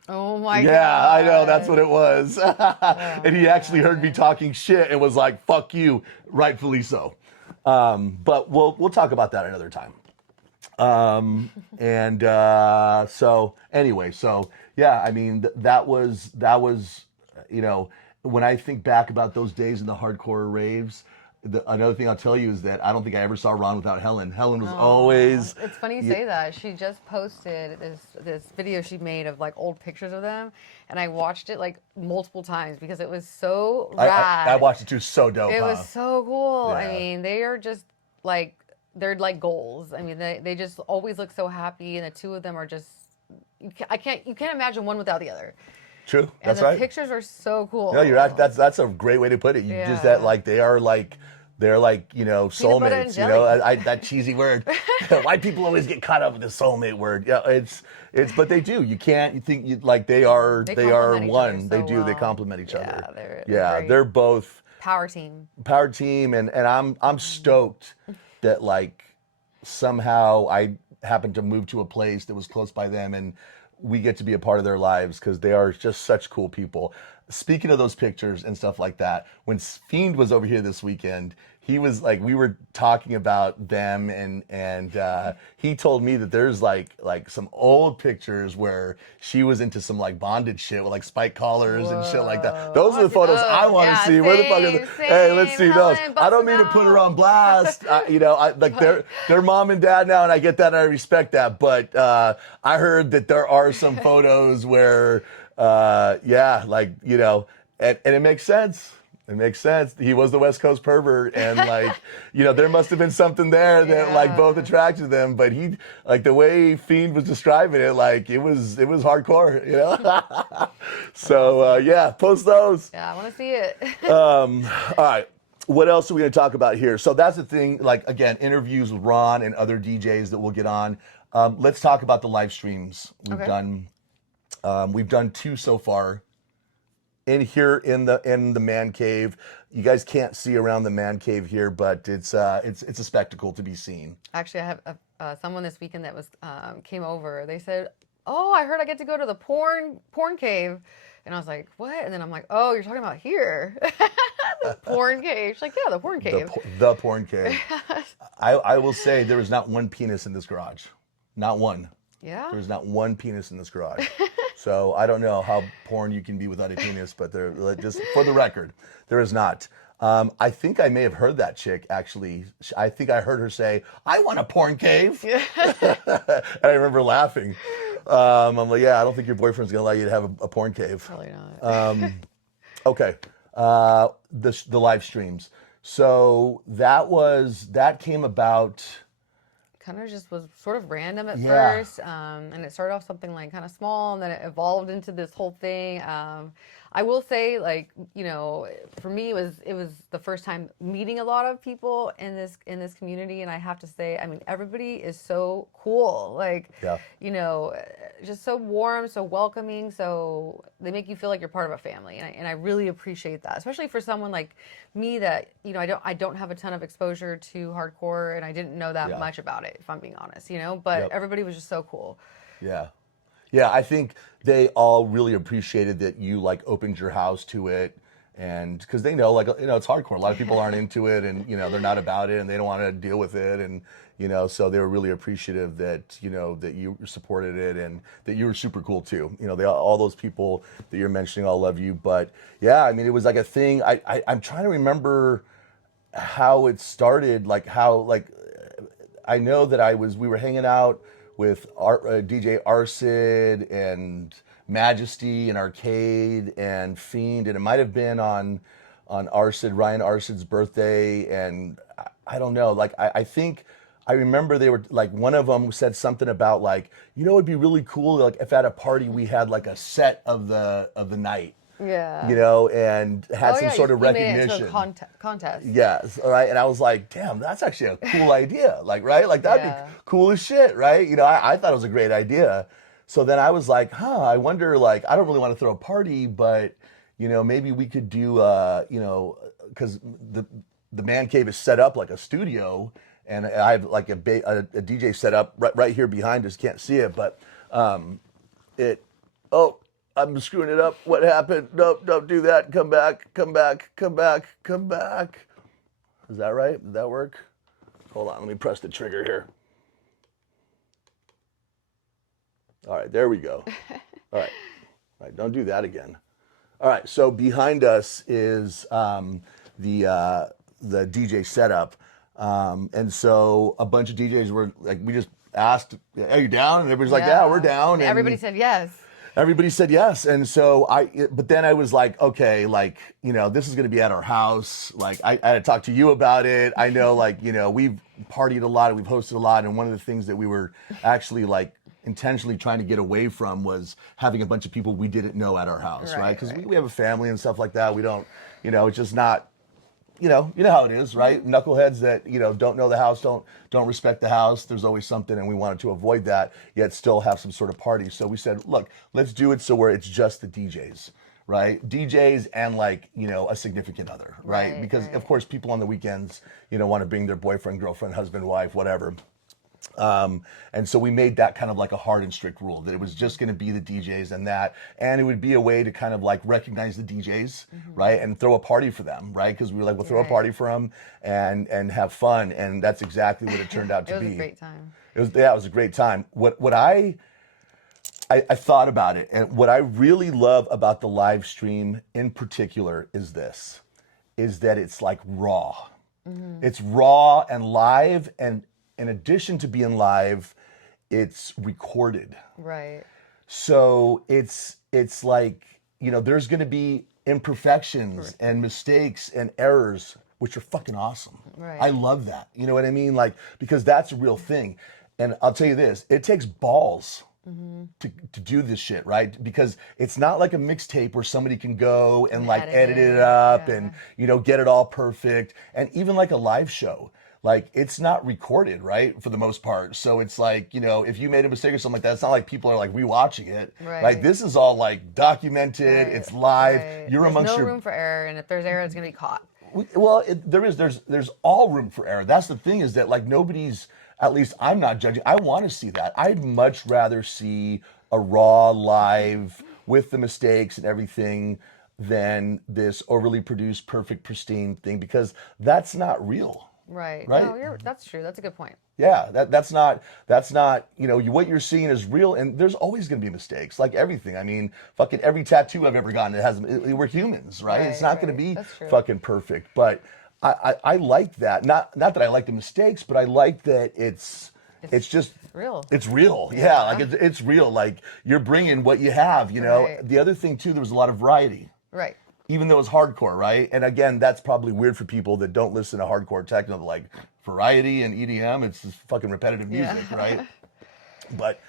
Oh my God. Yeah, I know, that's what it was. And he actually heard me talking shit and was like, fuck you, rightfully so. But we'll talk about that another time. So anyway, yeah, I mean, that was, when I think back about those days in the hardcore raves, another thing I'll tell you is that I don't think I ever saw Ron without Helen. Helen was always... It's funny you say that. She just posted this video she made of like old pictures of them, and I watched it like multiple times because it was so rad. I watched it too, so dope. It was so cool. Yeah. I mean, they are just like, they're like goals. I mean, they just always look so happy, and the two of them are just, you can't imagine one without the other. True, that's and right. the pictures are so cool. No, you're right. That's a great way to put it. You just that like they're like soulmates. That cheesy word. White people always get caught up with the soulmate word. Yeah, it's but they do. You can't. You think like they are one. They do. Well. They complement each other. They're both power team. Power team, and I'm stoked that like somehow I happened to move to a place that was close by them, and we get to be a part of their lives because they are just such cool people. Speaking of those pictures and stuff like that, when Fiend was over here this weekend, he was like, we were talking about them, and he told me that there's like some old pictures where she was into some like bondage shit with like spike collars and shit like that. Whoa. Those I are the wanna see photos I those. want to Yeah, see. Where the fuck are the? same, Hey, let's see those. Helen, I bust don't them mean to put her out. on blast. I like they're mom and dad now, and I get that and I respect that. But I heard that there are some photos where, yeah, like and it makes sense. It makes sense. He was the West Coast pervert, and like, there must have been something there that like both Yeah. attracted them. But he, like the way Fiend was describing it, like it was hardcore. So yeah, post those. Yeah, I want to see it. All right. What else are we going to talk about here? So that's the thing. Like again, interviews with Ron and other DJs that we'll get on. Let's talk about the live streams we've Okay. done. We've done 2 so far. In here in the man cave, you guys can't see around the man cave here, but it's a spectacle to be seen. Actually, I have someone this weekend that was came over. They said, "Oh, I heard I get to go to the porn cave," and I was like, "What?" And then I'm like, "Oh, you're talking about here, the porn cave." She's like, "Yeah, the porn cave." The porn cave. I will say there is not one penis in this garage, not one. Yeah. There's not one penis in this garage. So I don't know how porn you can be without a penis, but there, just for the record, there is not. I think I may have heard that chick actually. I think I heard her say, "I want a porn cave," and I remember laughing. I'm like, "Yeah, I don't think your boyfriend's gonna allow you to have a porn cave." Probably not. Okay, the live streams. So that came about. Kind of just was sort of random at Yeah. first, and it started off something like kind of small, and then it evolved into this whole thing. I will say, like, for me, it was the first time meeting a lot of people in this community, and I have to say, I mean, everybody is so cool, like, Yeah. just so warm, so welcoming, so they make you feel like you're part of a family, and I really appreciate that, especially for someone like me that I don't have a ton of exposure to hardcore, and I didn't know that Yeah. much about it, if I'm being honest, but Yep. everybody was just so cool. Yeah. Yeah, I think they all really appreciated that you like opened your house to it, and because they know like it's hardcore. A lot of people aren't into it, and they're not about it, and they don't want to deal with it, and so they were really appreciative that that you supported it, and that you were super cool too. All those people that you're mentioning all love you, but yeah, I mean it was like a thing. I'm trying to remember how it started, like how like I know that we were hanging out with DJ Arsid and Majesty and Arcade and Fiend, and it might have been on Ryan Arsid's birthday, and I don't know, like I think I remember they were like, one of them said something about like, it'd be really cool like if at a party we had like a set of the night. Yeah. And had some sort of you recognition. made it into a contest. Yes, all right. And I was like, damn, that's actually a cool idea. Like, right? Like, that'd Yeah. be cool as shit, right? I thought it was a great idea. So then I was like, I wonder, like, I don't really want to throw a party, but, maybe we could do, because the man cave is set up like a studio, and I have like a DJ set up right here behind us. Can't see it, but I'm screwing it up. What happened? Nope, don't do that. Come back. Is that right? Did that work? Hold on, let me press the trigger here. All right, there we go. All right, don't do that again. All right, so behind us is the DJ setup. And so a bunch of DJs were like, we just asked, "Are you down?" And everybody's like, "Yeah, we're down." And everybody said yes. Everybody said yes. And so but then I was like, okay, like, this is going to be at our house. Like, I had to talk to you about it. I know, like, we've partied a lot and we've hosted a lot. And one of the things that we were actually like intentionally trying to get away from was having a bunch of people we didn't know at our house, right? Because we have a family and stuff like that. We don't, it's just not, you know how it is, right? Knuckleheads that don't know the house, don't respect the house. There's always something, and we wanted to avoid that, yet still have some sort of party. So we said, look, let's do it so where it's just the DJs, right? DJs and like a significant other, right? Because of course people on the weekends want to bring their boyfriend, girlfriend, husband, wife, whatever. And so we made that kind of like a hard and strict rule that it was just going to be the DJs and it would be a way to kind of like recognize the DJs, right, and throw a party for them, right? Because we were like, we'll throw a party for them and have fun, and that's exactly what it turned out to be. It was a great time. It was a great time. What I thought about it, and what I really love about the live stream in particular is that it's like raw. It's raw and live, and in addition to being live, it's recorded. Right. So it's like, there's going to be imperfections and mistakes and errors, which are fucking awesome. Right. I love that. You know what I mean? Like, because that's a real thing. And I'll tell you this, it takes balls to do this shit, right? Because it's not like a mixtape where somebody can go and like edit it up and, get it all perfect. And even like a live show, like it's not recorded, right? For the most part. So it's like, if you made a mistake or something like that, it's not like people are like rewatching it. Right. Like this is all like documented, it's live. Right. You're There's amongst no room for error, and if there's error, it's gonna be caught. Well, there's all room for error. That's the thing, is that like nobody's, at least I'm not judging. I want to see that. I'd much rather see a raw live with the mistakes and everything than this overly produced, perfect, pristine thing, because that's not real. Right. Right? No, that's true. That's a good point. Yeah, that's not, what you're seeing is real, and there's always going to be mistakes, like everything. I mean, fucking every tattoo I've ever gotten, we're humans, right? It's not going to be fucking perfect, but I like that. Not that I like the mistakes, but I like that it's just real. It's real. Yeah, like it's real. Like you're bringing what you have, Right. The other thing too, there was a lot of variety. Right. Even though it's hardcore, right? And again, that's probably weird for people that don't listen to hardcore techno. They're like, variety and EDM, it's just fucking repetitive music, right? But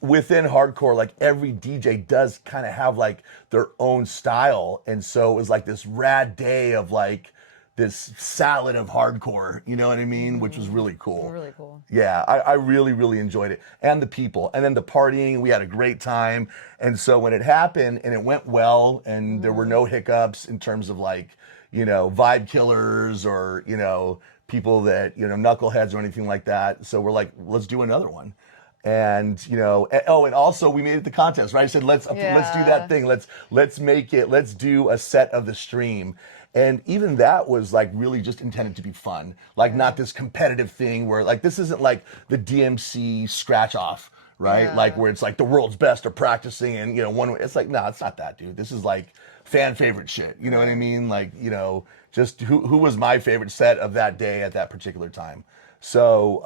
within hardcore, like every DJ does kind of have like their own style. And so it was like this rad day of like this salad of hardcore, you know what I mean? Which was really cool. Really cool. Yeah, I really, really enjoyed it. And the people. And then the partying, we had a great time. And so when it happened and it went well and there were no hiccups in terms of like, vibe killers or, people that, knuckleheads or anything like that. So we're like, let's do another one. And, and also we made it the contest, right? I said, let's do that thing. Let's do a set of the stream. And even that was like really just intended to be fun. Like not this competitive thing where like, this isn't like the DMC scratch off, right? Yeah. Like where it's like the world's best are practicing and, it's like, no, it's not that, dude. This is like fan favorite shit. You know what I mean? Like, just who was my favorite set of that day at that particular time. So,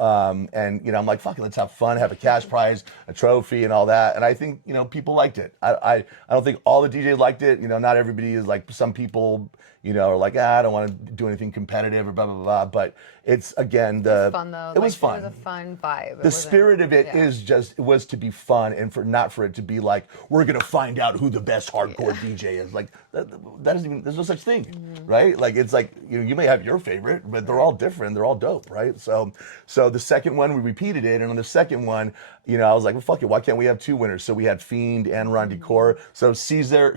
and I'm like, fuck it, let's have fun, have a cash prize, a trophy and all that. And I think, people liked it. I don't think all the DJs liked it. Not everybody is like, some people, are like, I don't want to do anything competitive or blah, blah, blah. But it's, again, It was fun though. It was fun. It was a fun vibe. The spirit of it it was to be fun and not for it to be like, we're going to find out who the best hardcore DJ is. Like, that isn't even, there's no such thing, right? Like, it's like, you may have your favorite, but they're all different. They're all dope, right? So the second one, we repeated it. And on the second one, I was like, well, fuck it. Why can't we have two winners? So we had Fiend and Ron Decor. So Caesar,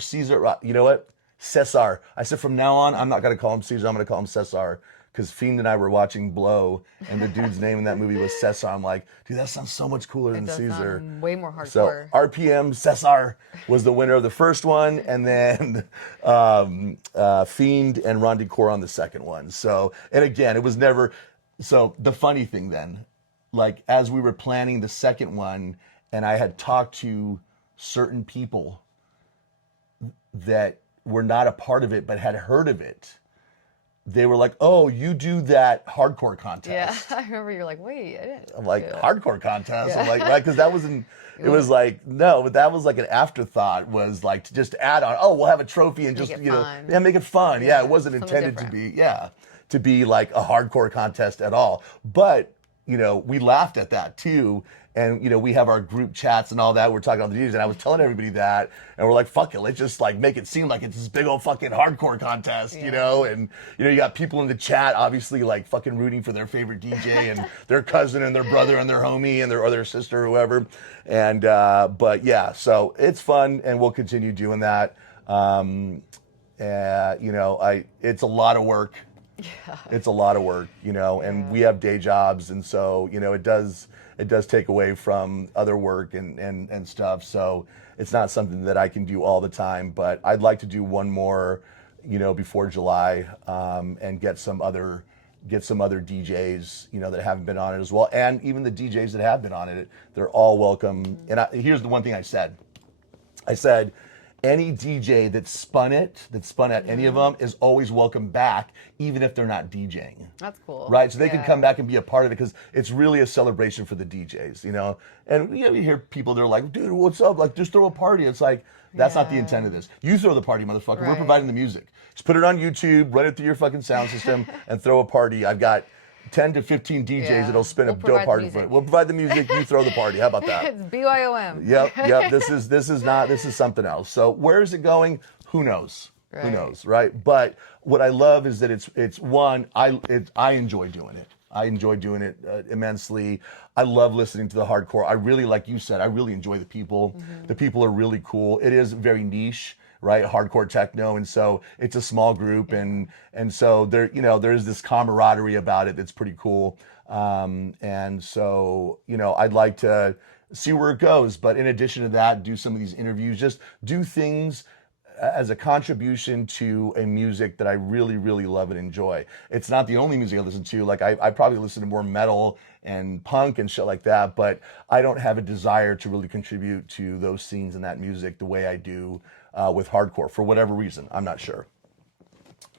you know what? Cesar. I said, from now on, I'm not going to call him Caesar. I'm going to call him Cesar. Because Fiend and I were watching Blow, and the dude's name in that movie was Cesar. I'm like, dude, that sounds so much cooler than Caesar. Way more hardcore. So RPM Cesar was the winner of the first one, and then Fiend and Ron Decor on the second one. So, and again, it was never. So the funny thing then, like as we were planning the second one, and I had talked to certain people that were not a part of it but had heard of it. They were like, oh, you do that hardcore contest. Yeah, I remember you're like, wait, I didn't. I'm like, do hardcore contest? Yeah. I'm like, right, because that wasn't, it was like, no, but that was like an afterthought, was like to just add on, oh, we'll have a trophy and Make just, it fun. yeah, make it fun. Yeah, it wasn't something intended different. to be like a hardcore contest at all. But, we laughed at that too. And, we have our group chats and all that. We're talking about the DJs, and I was telling everybody that. And we're like, fuck it, let's just like make it seem like it's this big old fucking hardcore contest, And, you got people in the chat, obviously like fucking rooting for their favorite DJ and their cousin and their brother and their homie and their sister or whoever. And, but yeah, so it's fun and we'll continue doing that. It's a lot of work. Yeah. It's a lot of work, you know, and Yeah. we have day jobs, and so, you know, it does take away from other work and stuff. So it's not something that I can do all the time, but I'd like to do one more, you know, before July, and get some other DJs, you know, that haven't been on it as well, and even the DJs that have been on it, they're all welcome. And here's the one thing I said. I said, any DJ that spun at any of them is always welcome back, even if they're not DJing. That's cool. Right? So they can come Yeah. back and be a part of it because it's really a celebration for the DJs, you know? And you know, you hear people, they're like, dude, what's up? Like, just throw a party. It's like, that's not the intent of this. You throw the party, motherfucker. We're Right. providing the music. Just put it on YouTube, run it through your fucking sound system, and throw a party. I've got 10 to 15 DJs Yeah. that'll spin We'll a dope provide the party for music. it. We'll provide the music, you throw the party. How about that? It's BYOM. Yep. This is something else. So where is it going? Who knows? Who Right. knows, right? But what I love is that it's one, I enjoy doing it. I enjoy doing it immensely. I love listening to the hardcore. I really, like you said, I really enjoy the people. The people are really cool. It is very niche, right? Hardcore techno, and so it's a small group, and so there, you know, there's this camaraderie about it that's pretty cool. And so, you know, I'd like to see where it goes. But in addition to that, do some of these interviews, just do things as a contribution to a music that I really, really love and enjoy. It's not the only music I listen to. Like I probably listen to more metal and punk and shit like that, but I don't have a desire to really contribute to those scenes and that music the way I do with hardcore for whatever reason. I'm not sure.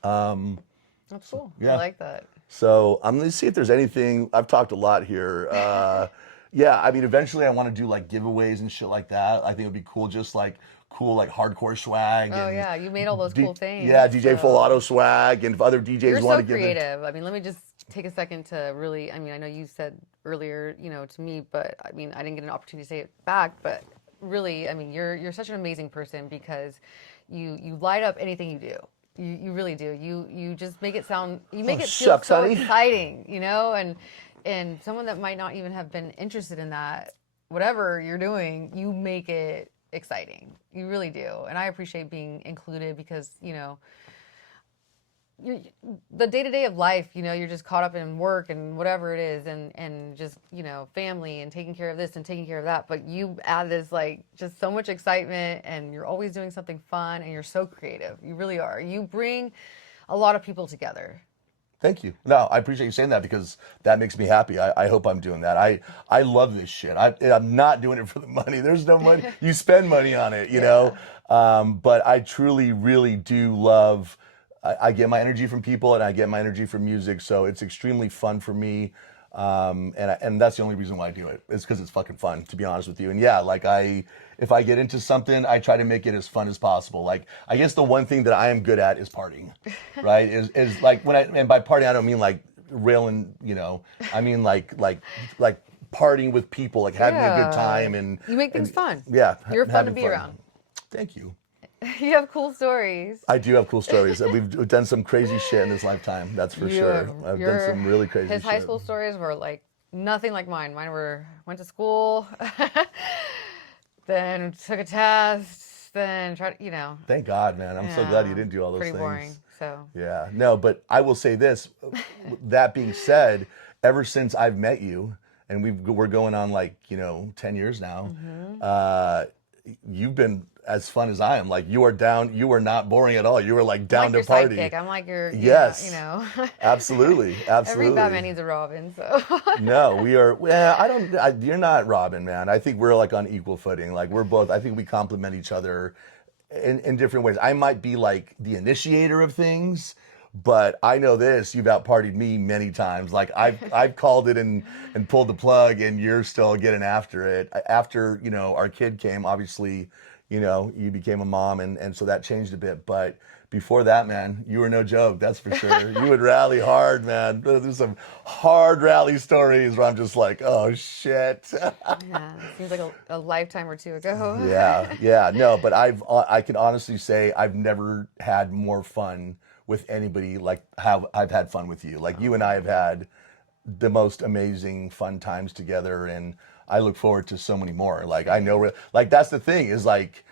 That's cool. Yeah. I like that. So I'm gonna see if there's anything. I've talked a lot here. Yeah, I mean, eventually I want to do like giveaways and shit like that. I think it'd be cool, just like cool like hardcore swag. Oh And yeah, you made all those cool things. Yeah, DJ Full so- Auto swag, and if other DJs You're want so to give it. creative. I mean, let me just take a second to really. I mean, I know you said earlier, you know, to me, but I mean, I didn't get an opportunity to say it back. But really, I mean, you're such an amazing person because you light up anything you do. You really do. You just make it sound. You make it feel shucks, so honey. exciting, you know, and someone that might not even have been interested in that, whatever you're doing, you make it exciting. You really do. And I appreciate being included because, you know, the day-to-day of life, you know, you're just caught up in work and whatever it is and just, you know, family and taking care of this and taking care of that. But you add this, like, just so much excitement and you're always doing something fun and you're so creative. You really are. You bring a lot of people together. Thank you. No, I appreciate you saying that because that makes me happy. I hope I'm doing that. I love this shit. I'm not doing it for the money. There's no money. You spend money on it, you know. But I truly, really do love. I get my energy from people and I get my energy from music. So it's extremely fun for me. And that's the only reason why I do it. It's because it's fucking fun, to be honest with you. And yeah, like if I get into something, I try to make it as fun as possible. Like, I guess the one thing that I am good at is partying, right? Is like and by partying, I don't mean like railing, you know, I mean like partying with people, like having a good time and you make things fun. Yeah. You're fun to having be fun. around. Thank you. You have cool stories. I do have cool stories. We've done some crazy shit in this lifetime. That's for sure. I've done some really crazy shit. His high school stories were like nothing like mine. Mine went to school, then took a test, then tried, you know. Thank God, man. I'm so glad you didn't do all those pretty things. boring. So Yeah. No, but I will say this. That being said, ever since I've met you, and we're going on like, you know, 10 years now, you've been as fun as I am. Like, you are not boring at all. You were like down I'm like to your party. sidekick. I'm like your Yes. you know. Absolutely. Every Batman needs a Robin. So No, we are. Well, you're not Robin, man. I think we're like on equal footing. Like, we're both. I think we complement each other in different ways. I might be like the initiator of things, but I know this: you've out-partied me many times. Like, I've called it and pulled the plug, and you're still getting after it. After, you know, our kid came, obviously, you know, you became a mom, and so that changed a bit. But before that, man, you were no joke, that's for sure. You would rally hard, man. There's some hard rally stories where I'm just like, oh shit. yeah, it seems like a lifetime or two ago. Yeah. No, but I can honestly say I've never had more fun with anybody like how I've had fun with you. Like, you and I have had the most amazing fun times together, and I look forward to so many more. Like, I know, like, that's the thing is like,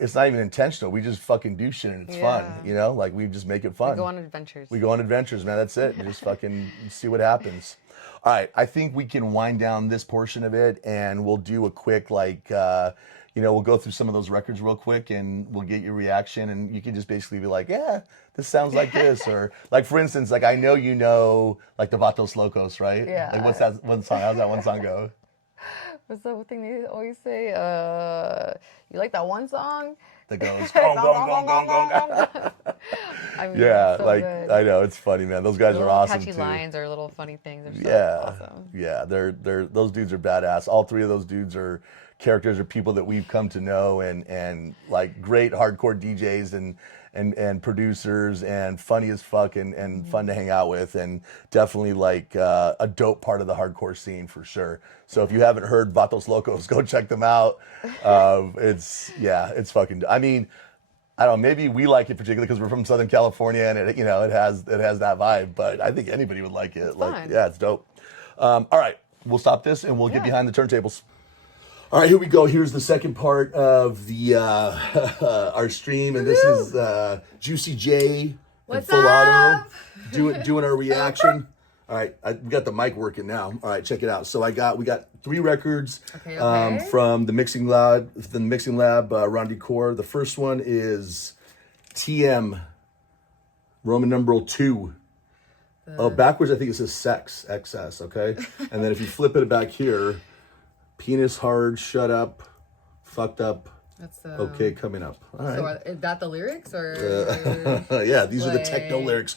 it's not even intentional. We just fucking do shit and it's fun, Yeah. you know? Like we just make it fun. Go on adventures. We go on adventures, man. That's it. Just fucking see what happens. All right, I think we can wind down this portion of it, and we'll do a quick we'll go through some of those records real quick, and we'll get your reaction, and you can just basically be like, yeah, this sounds like this, or like for instance, like I know like the Vatos Locos, right? Yeah. Like what's that one song? How's that one song go? What's the thing they always say? You like that one song? That goes gong gong gong gong gong. I mean, Yeah, so like good. I know it's funny, man. Those guys Little are awesome catchy too. lines or little funny things. Are so Yeah, awesome. yeah, they're those dudes are badass. All three of those dudes are characters or people that we've come to know, and like great hardcore DJs and producers, and funny as fuck, and fun to hang out with, and definitely like a dope part of the hardcore scene for sure. So if you haven't heard Vatos Locos, go check them out. It's fucking. I mean, I don't know, maybe we like it particularly because we're from Southern California and it has that vibe, but I think anybody would like it. It's like, fun. yeah, it's dope. All right, we'll stop this and we'll get Yeah. behind the turntables. All right, here we go. Here's the second part of the our stream, and this is Juicy J and What's Full Auto up? doing our reaction. All right, we got the mic working now. All right, check it out. So we got 3 records Okay. from the mixing lab, Rondi Core. The first one is TM, Roman numeral 2. Backwards I think it says sex, XS. Okay, and then if you flip it back here, penis hard, shut up, fucked up. That's Okay, coming up. All right. So is that the lyrics or? Yeah, these are the techno Like- lyrics.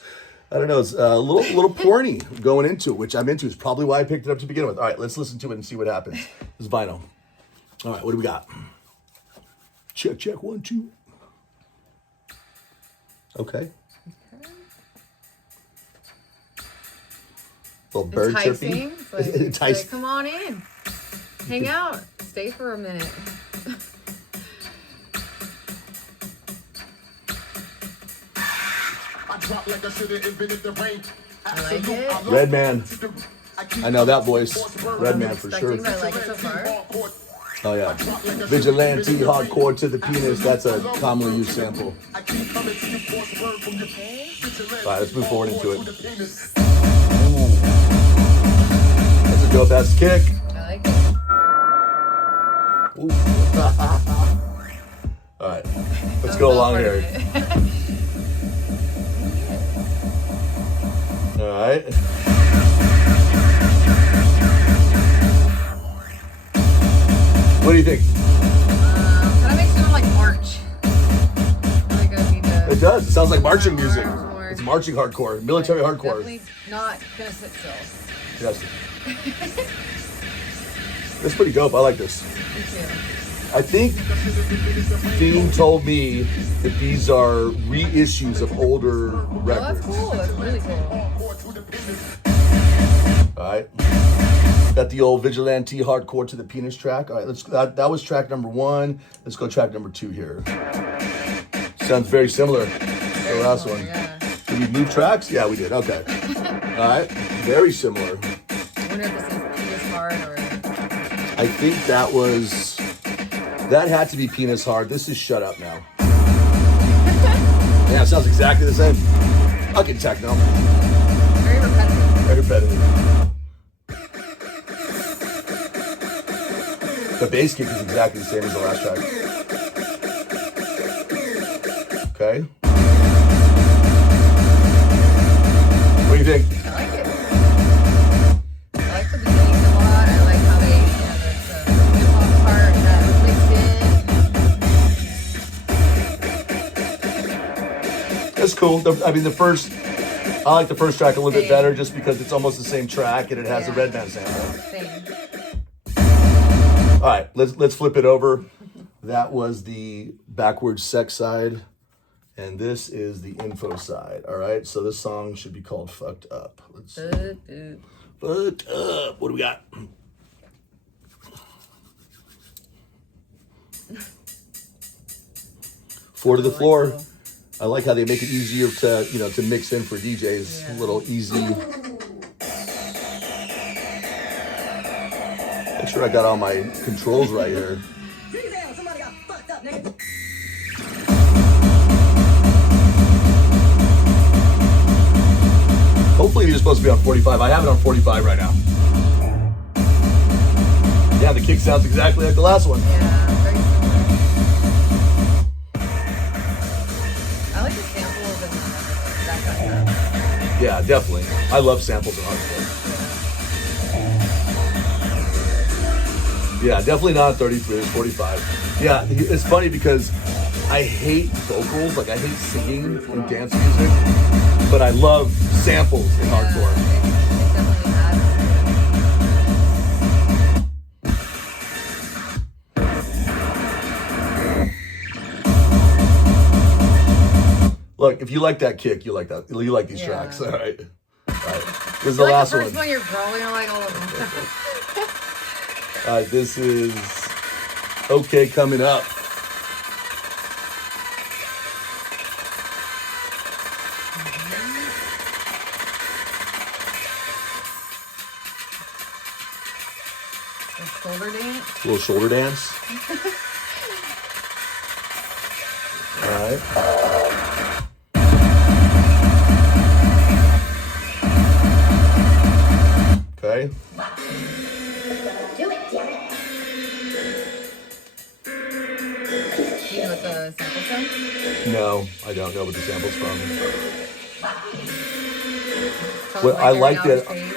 I don't know. It's a little porny going into it, which I'm into. It's probably why I picked it up to begin with. All right, let's listen to it and see what happens. This is vinyl. All right, what do we got? Check, 1, 2. Okay. Little bird chirping. Enticing. It's like, Enticing. like, come on in. Hang out. Stay for a minute. I like it. Redman. I know that voice. Redman for sure. Expecting, but I like it so far. Oh yeah. Vigilante, hardcore to the penis. That's a commonly used sample. Okay. All right, let's move forward into it. Ooh. That's a dope ass kick. I like it. Ooh. All right, let's go along here. All right. What do you think? Kind of makes it sound like March. Like I need to. It does. It sounds like marching music. More. It's marching hardcore, military hardcore. Definitely not gonna sit still. Yes. It's pretty dope. I like this. Me too. I think Theme told me that these are reissues of older Oh, records. that's cool. That's really cool. All right. Got the old Vigilante hardcore to the penis track. All right, that was track number 1. Let's go track number 2 here. Sounds very similar to the last one. Yeah. Did we move tracks? Yeah, we did. Okay. All right. Very similar. I wonder if this is penis hard or. I think that had to be penis hard. This is shut up now. Yeah, it sounds exactly the same. Fucking techno. Very repetitive. Very repetitive. The bass kick is exactly the same as the last track. Okay. What do you think? I like it. I like the beginning a lot. I like how they, the hip hop part that was mixed in. It's cool. I like the first track a little bit better just because it's almost the same track and it has the Yeah. Redman sample. Same. All right, let's flip it over. That was the backwards sex side, and this is the info side. All right, so this song should be called "Fucked Up." Let's see. Fucked Up. What do we got? Four to the floor. I like how they make it easier to mix in for DJs. Yeah. A little easy. Make sure I got all my controls right here. supposed to be on 45. I have it on 45 right now. Yeah, the kick sounds exactly like the last one. Yeah, very similar. I like the samples and that kind of stuff. Yeah, definitely. I love samples in hardcore. Yeah, definitely not 33, it's 45. Yeah, it's funny because I hate vocals, like I hate singing in dance music, but I love samples in hardcore. It definitely has. Look, if you like that kick, you like that. You like these Yeah. tracks. All right. This is the Like last the first one. one you're growling, you're like all of them. All right, this is okay coming up. The shoulder dance. A little shoulder dance. All right. Okay. Do it, damn it. You know what the sample from? No, I don't know what the sample's from. Sounds Well, I they're in like outer that- space, maybe.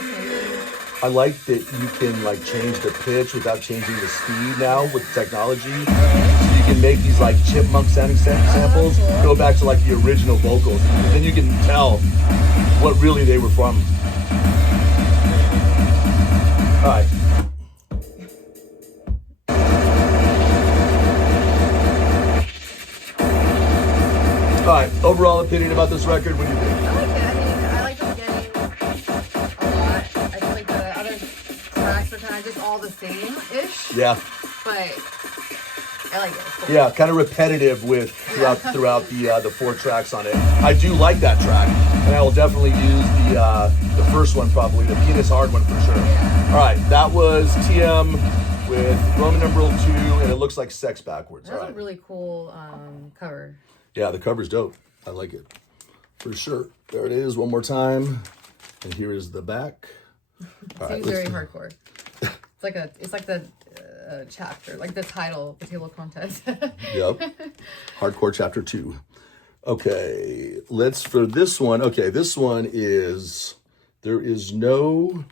I like that you can like change the pitch without changing the speed now with technology. So you can make these like chipmunk sounding samples cool. go back to like the original vocals. And then you can tell what really they were from. All right. All right, overall opinion about this record, what do you think? I like it. I mean, I like the beginning a lot. I feel like the other tracks are kind of just all the same-ish, Yeah. but I like it. It's cool. Yeah, kind of repetitive with throughout the 4 tracks on it. I do like that track, and I will definitely use the first one probably, the penis hard one for sure. Yeah. All right, that was TM with Roman numeral 2, and it looks like Sex backwards. All That's a right. really cool cover. Yeah, the cover's dope. I like it for sure. There it is, one more time, and here is the back. All right, Seems very let's- hardcore. It's like the chapter, like the title of the table of contents. Yep. Hardcore chapter 2. Okay, for this one. Okay, this one is, there is no,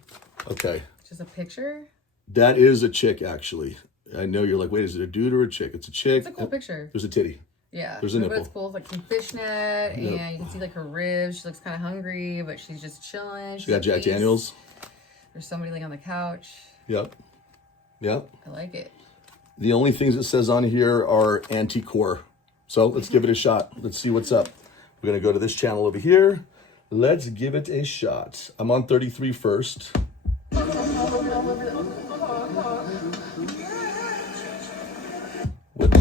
okay. Just a picture. That is a chick, actually. I know you're like, wait, is it a dude or a chick? It's a chick. It's a cool picture. There's a titty. Yeah. There's a But nipple. it's cool. It's like some fishnet, and you can see like her ribs. She looks kind of hungry, but she's just chilling. She got Jack peace. Daniels. There's somebody laying on the couch. Yep. Yep. I like it. The only things it says on here are anti-core. So let's give it a shot. Let's see what's up. We're going to go to this channel over here. Let's give it a shot. I'm on 33 first. What?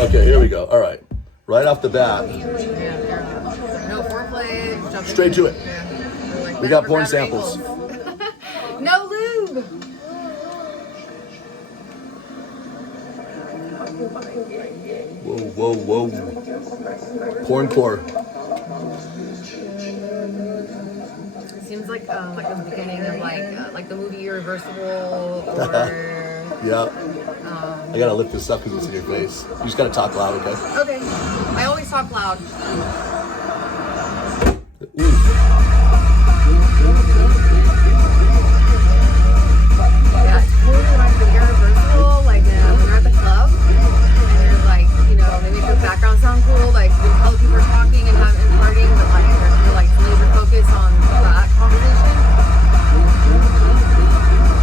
Okay, here we go. All right. Right off the bat, Yeah. No foreplay. Jump straight to it. Yeah. We're like, We got we're porn bad samples. angles. No lube. Whoa, whoa, whoa. Porncore. It seems like the beginning of like the movie Irreversible or. Yeah. I gotta lift this up because it's in your face. You just gotta talk loud, okay? Okay. I always talk loud. Ooh. Yeah, it's totally like the Irreversible, like when you're at the club and there's like, you know, they make the background sound cool, like you can tell people are talking and partying, but like you're like laser focused on that conversation.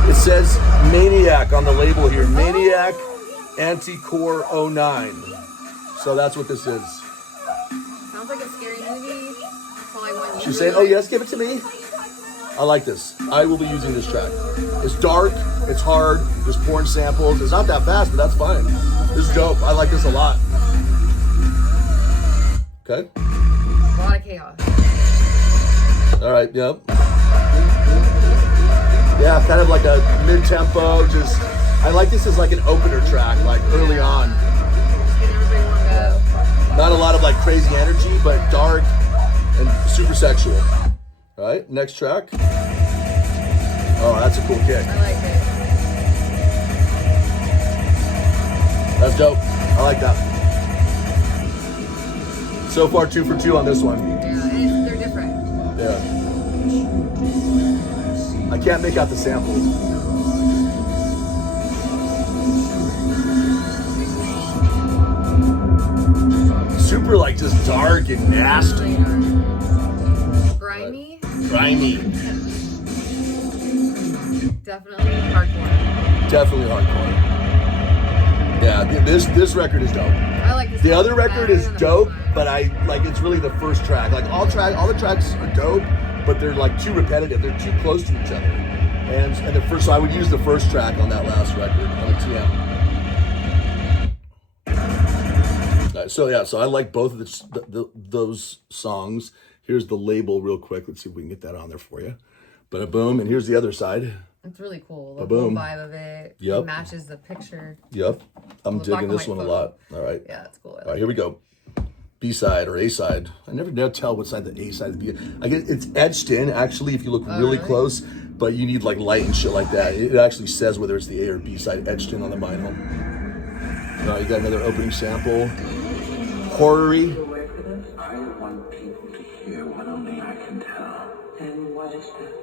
It says Maniac on the label here. Maniac Anti-Core 09. So that's what this is. Sounds like a scary movie. Probably one you She's saying, oh yes, give it to me. I like this. I will be using this track. It's dark, it's hard, there's porn samples. It's not that fast, but that's fine. This is dope. I like this a lot. Okay. A lot of chaos. All right, yep. Yeah, kind of like a mid-tempo, just, I like this as like an opener track, like early on. Just getting everybody warmed up. Not a lot of like crazy energy, but dark, and super sexual. All right, next track. Oh, that's a cool kick. I like it. That's dope. I like that. So far, 2 for 2 on this one. Yeah, and they're different. Yeah. I can't make out the sample. Super like just dark and nasty. Grimy. Grimy. Definitely hardcore. Definitely hardcore. Yeah, this record is dope. I like this. The one other record better is than the dope, first one. but I like it's really the first track. Like all the tracks are dope, but they're like too repetitive. They're too close to each other. And the first, so I would use the first track on that last record on the TM. So yeah, so I like both of those songs. Here's the label real quick. Let's see if we can get that on there for you. Bada boom, and here's the other side. It's really cool. The Ba-boom. whole vibe of it. Yep. It matches the picture. Yep, I'm The black digging and this white one a photo. lot. All right. Yeah, it's cool. All right, here we go. B side or A side. I never know tell what side the A side is. B. I guess it's etched in actually if you look really really? close, but you need like light and shit like that. It actually says whether it's the A or B side etched in on the vinyl. All right, you got another opening sample. Horror-y. I want people to hear what only I can tell. And what is that?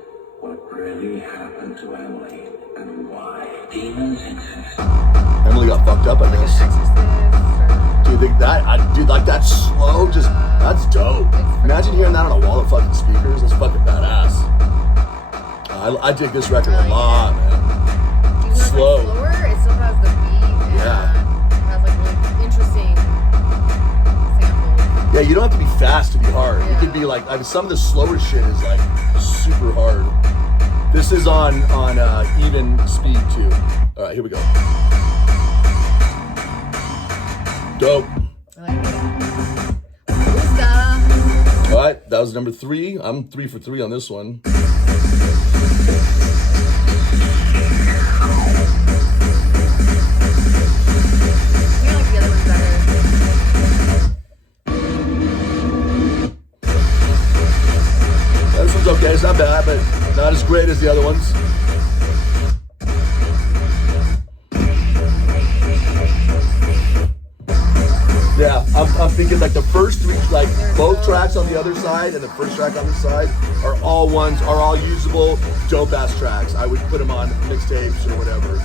What really happened to Emily and why? Demons exist. Emily got fucked up on this. Exorcist or Dude, dude, like that slow, just that's dope. Imagine hearing that on a wall of fucking speakers. That's fucking badass. I dig this record a lot, man. even though it's Slow. like slower, it still has the beat and Yeah. it has like really interesting samples. Yeah, you don't have to be fast to be hard. It Yeah. could be like, I mean, some of the slower shit is like super hard. This is on even speed too. All right, here we go. Dope. I like it. Boosta. All right, that was number 3. I'm 3 for 3 on this one. I like the other one better. This one's okay. It's not bad, but not as great as the other ones. Yeah, I'm thinking like the first 3, like both tracks on the other side and the first track on this side are all usable, dope ass tracks. I would put them on mixtapes or whatever.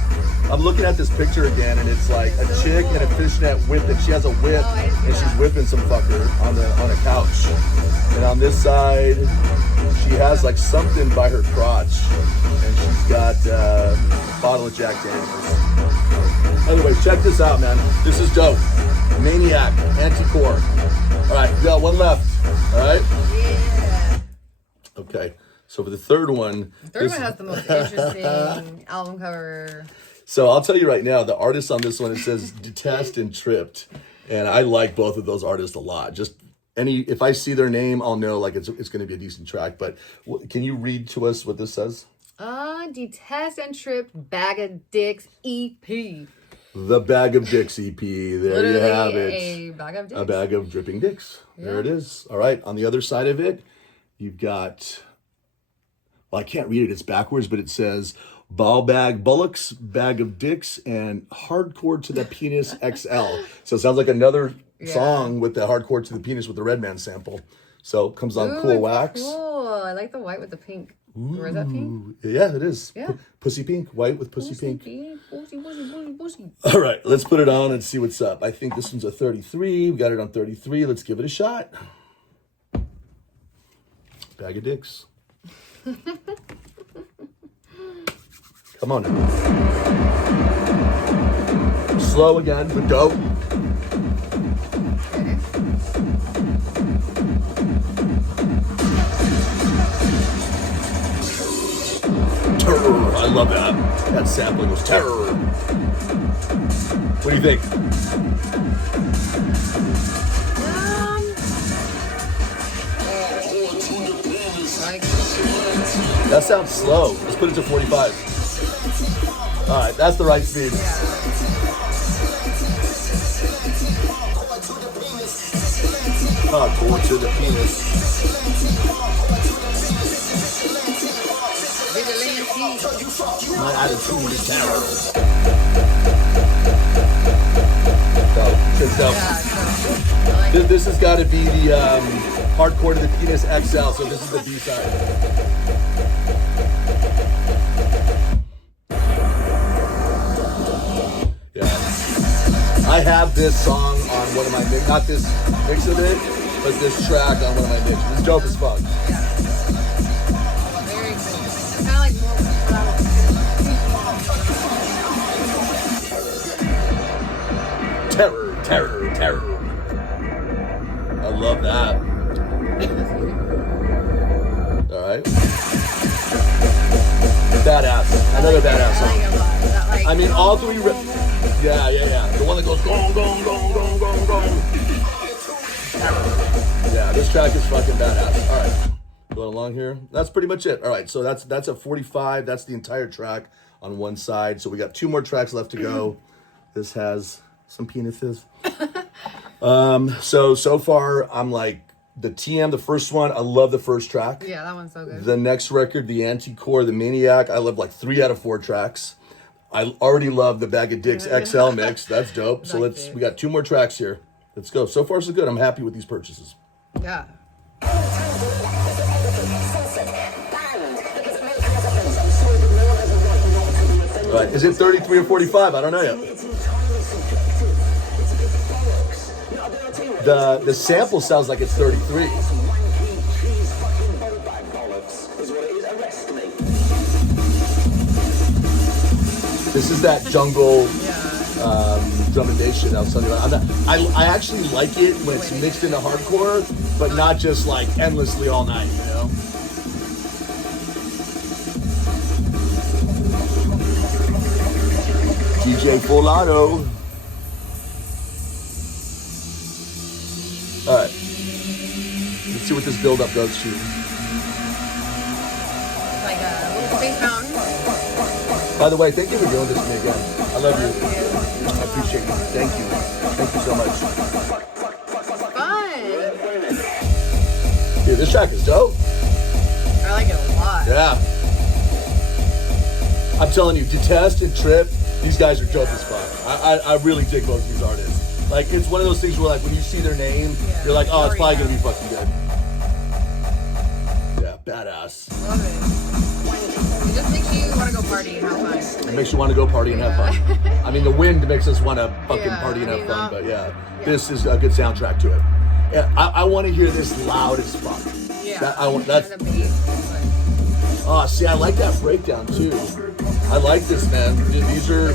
I'm looking at this picture again, and it's like a chick in a fishnet whip, and she has a whip, and she's whipping some fucker on a couch. And on this side, she has like something by her crotch, and she's got a bottle of Jack Daniels. Anyways, check this out, man. This is dope. Maniac, Anti-Core. All right, we got one left. All right. Yeah. Okay. So for the third one, The third one has the most interesting album cover. So I'll tell you right now, the artist on this one, it says Detest and Tripped. And I like both of those artists a lot. Just if I see their name, I'll know like it's going to be a decent track. But can you read to us what this says? Detest and Tripped Bag of Dicks EP. The Bag of Dicks EP. There Literally you have it. a bag of dicks. A bag of dripping dicks. There it is. All right. On the other side of it, you've got, well, I can't read it. It's backwards, but it says Ball Bag Bullocks, Bag of Dicks, and Hardcore to the Penis XL. So it sounds like another song with the Hardcore to the Penis with the Redman sample. So it comes on Ooh, cool it's wax. Cool. I like the white with the pink. Or is that pink? Yeah, it is. Yeah. Pussy pink, white with pussy pink. Pussy. All right, let's put it on and see what's up. I think this one's a 33. We got it on 33. Let's give it a shot. Bag of dicks. Come on now. Slow again, but dope. Terror. I love that. That sampling was terror. What do you think? That sounds slow. Let's put it to 45. All right, that's the right speed. Hardcore to the penis. My attitude is terrible. So, this has got to be the Hardcore to the Penis XL, so this is the B-side. Yeah. I have this song on one of my mix, not this mix of it, but this track on one of my mixes. It's dope as fuck. Very cool. It's kind of like Terror, terror, terror. I love that. All right. Badass. Another badass song. I mean, all three. Yeah. The one that goes gong, gong, gong, gong, gong, gong. Yeah, this track is fucking badass. All right. Going along here. That's pretty much it. All right. So that's a 45. That's the entire track on one side. So we got 2 more tracks left to go. This has some penises. So far I'm like the TM, the first one, I love the first track. Yeah, that one's so good. The next record, the Anti-Core, the Maniac, I love like 3 out of 4 tracks. I already love the Bag of Dicks XL mix. That's dope. So we got 2 more tracks here. Let's go. So far so good. I'm happy with these purchases. Yeah. All right, is it 33 or 45? I don't know yet. The sample sounds like it's 33. This is that jungle drum and bass shit I was telling you about. I actually like it when it's mixed into hardcore, but not just like endlessly all night, you know? DJ Folano. All right. Let's see what this build-up goes to. Like a little space mountain. By the way, thank you for doing this to me again. I love you. I appreciate you. Thank you. Thank you so much. Fun. Dude, this track is dope. I like it a lot. Yeah. I'm telling you, Detest and Trip, these guys are dope as fuck. I really dig both of these artists. Like, it's one of those things where, like, when you see their name, you're like, oh, it's probably going to be fucking good. Yeah, badass. Love it. It just makes you want to go party and have fun. It makes you want to go party and have fun. I mean, the wind makes us want to fucking party and have fun, but this is a good soundtrack to it. Yeah, I want to hear this loud as fuck. Yeah. That's. Oh, see, I like that breakdown too. I like this, man. Dude, these are.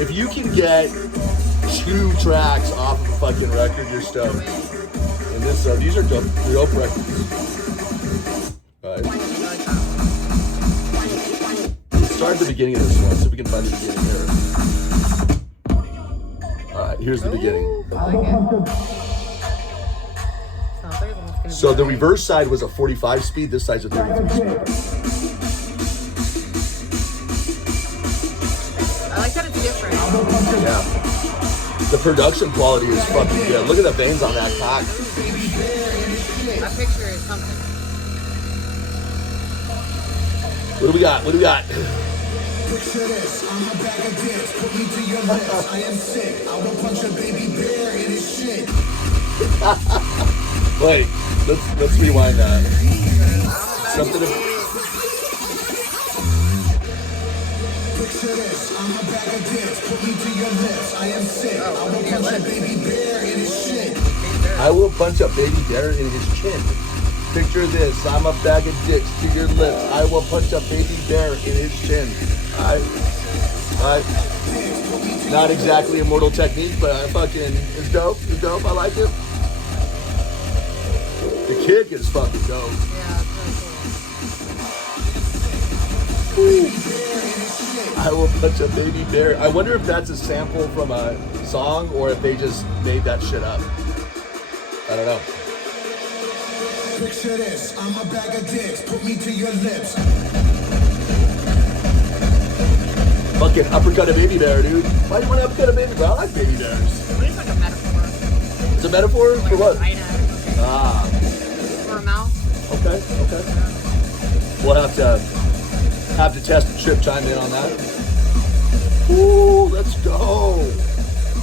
If you can get 2 tracks off of a fucking record, you're stoked. And these are dope records. All right. Let's start at the beginning of this one, so we can find the beginning here. All right, here's the beginning. I like it. Sounds like it's gonna So be the great. reverse side was a 45 speed. This side's a 33 speed. I like that it's different. Yeah. The production quality is fucking good. Look at the veins on that cock. I picture it something. What do we got? What do we got? Picture this, I'm a bag of dicks, put me to your lips, I am sick, I will punch a baby bear in his shit. Wait, let's rewind that. Something. Picture this, I'm a bag of dicks, put me to your lips, I am sick, I will punch a baby bear in his shit. I will punch a baby bear in his chin. Picture this, I'm a bag of dicks to your lips. I will punch a baby bear in his chin. Not exactly Immortal Technique, but I fucking, it's dope. It's dope. I like it. The kick is fucking dope. Yeah, it's really cool. I will punch a baby bear. I wonder if that's a sample from a song or if they just made that shit up. I don't know. Picture this, I'm a bag of dicks, put me to your lips. Fucking uppercut a baby bear, dude. Why do you want to uppercut a baby bear? I like baby bears. What is like a metaphor? It's a metaphor for what? Vagina. Ah, For a mouse. okay. We'll have to test the trip, chime in on that. Ooh, let's go.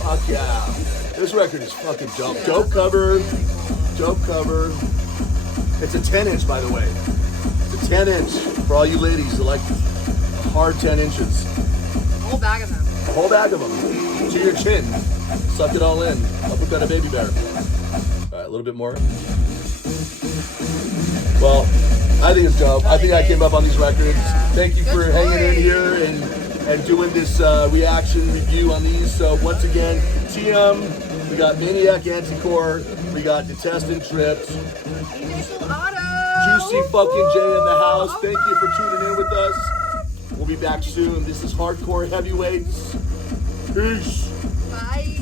Fuck yeah. This record is fucking dope. Dope cover. Dope cover. It's a 10-inch, by the way. It's a 10-inch for all you ladies that like hard 10 inches. A whole bag of them. A whole bag of them to your chin. Suck it all in. Up with that baby bear. All right, a little bit more. Well, I think it's dope. I think I came up on these records. Thank you for hanging in here and doing this reaction review on these. So once again, TM, we got Maniac Anticore, we got Detest and Tripped, Juicy fucking J in the house. Thank you for tuning in with us. We'll be back soon. This is Hardcore Heavyweights. Peace. Bye.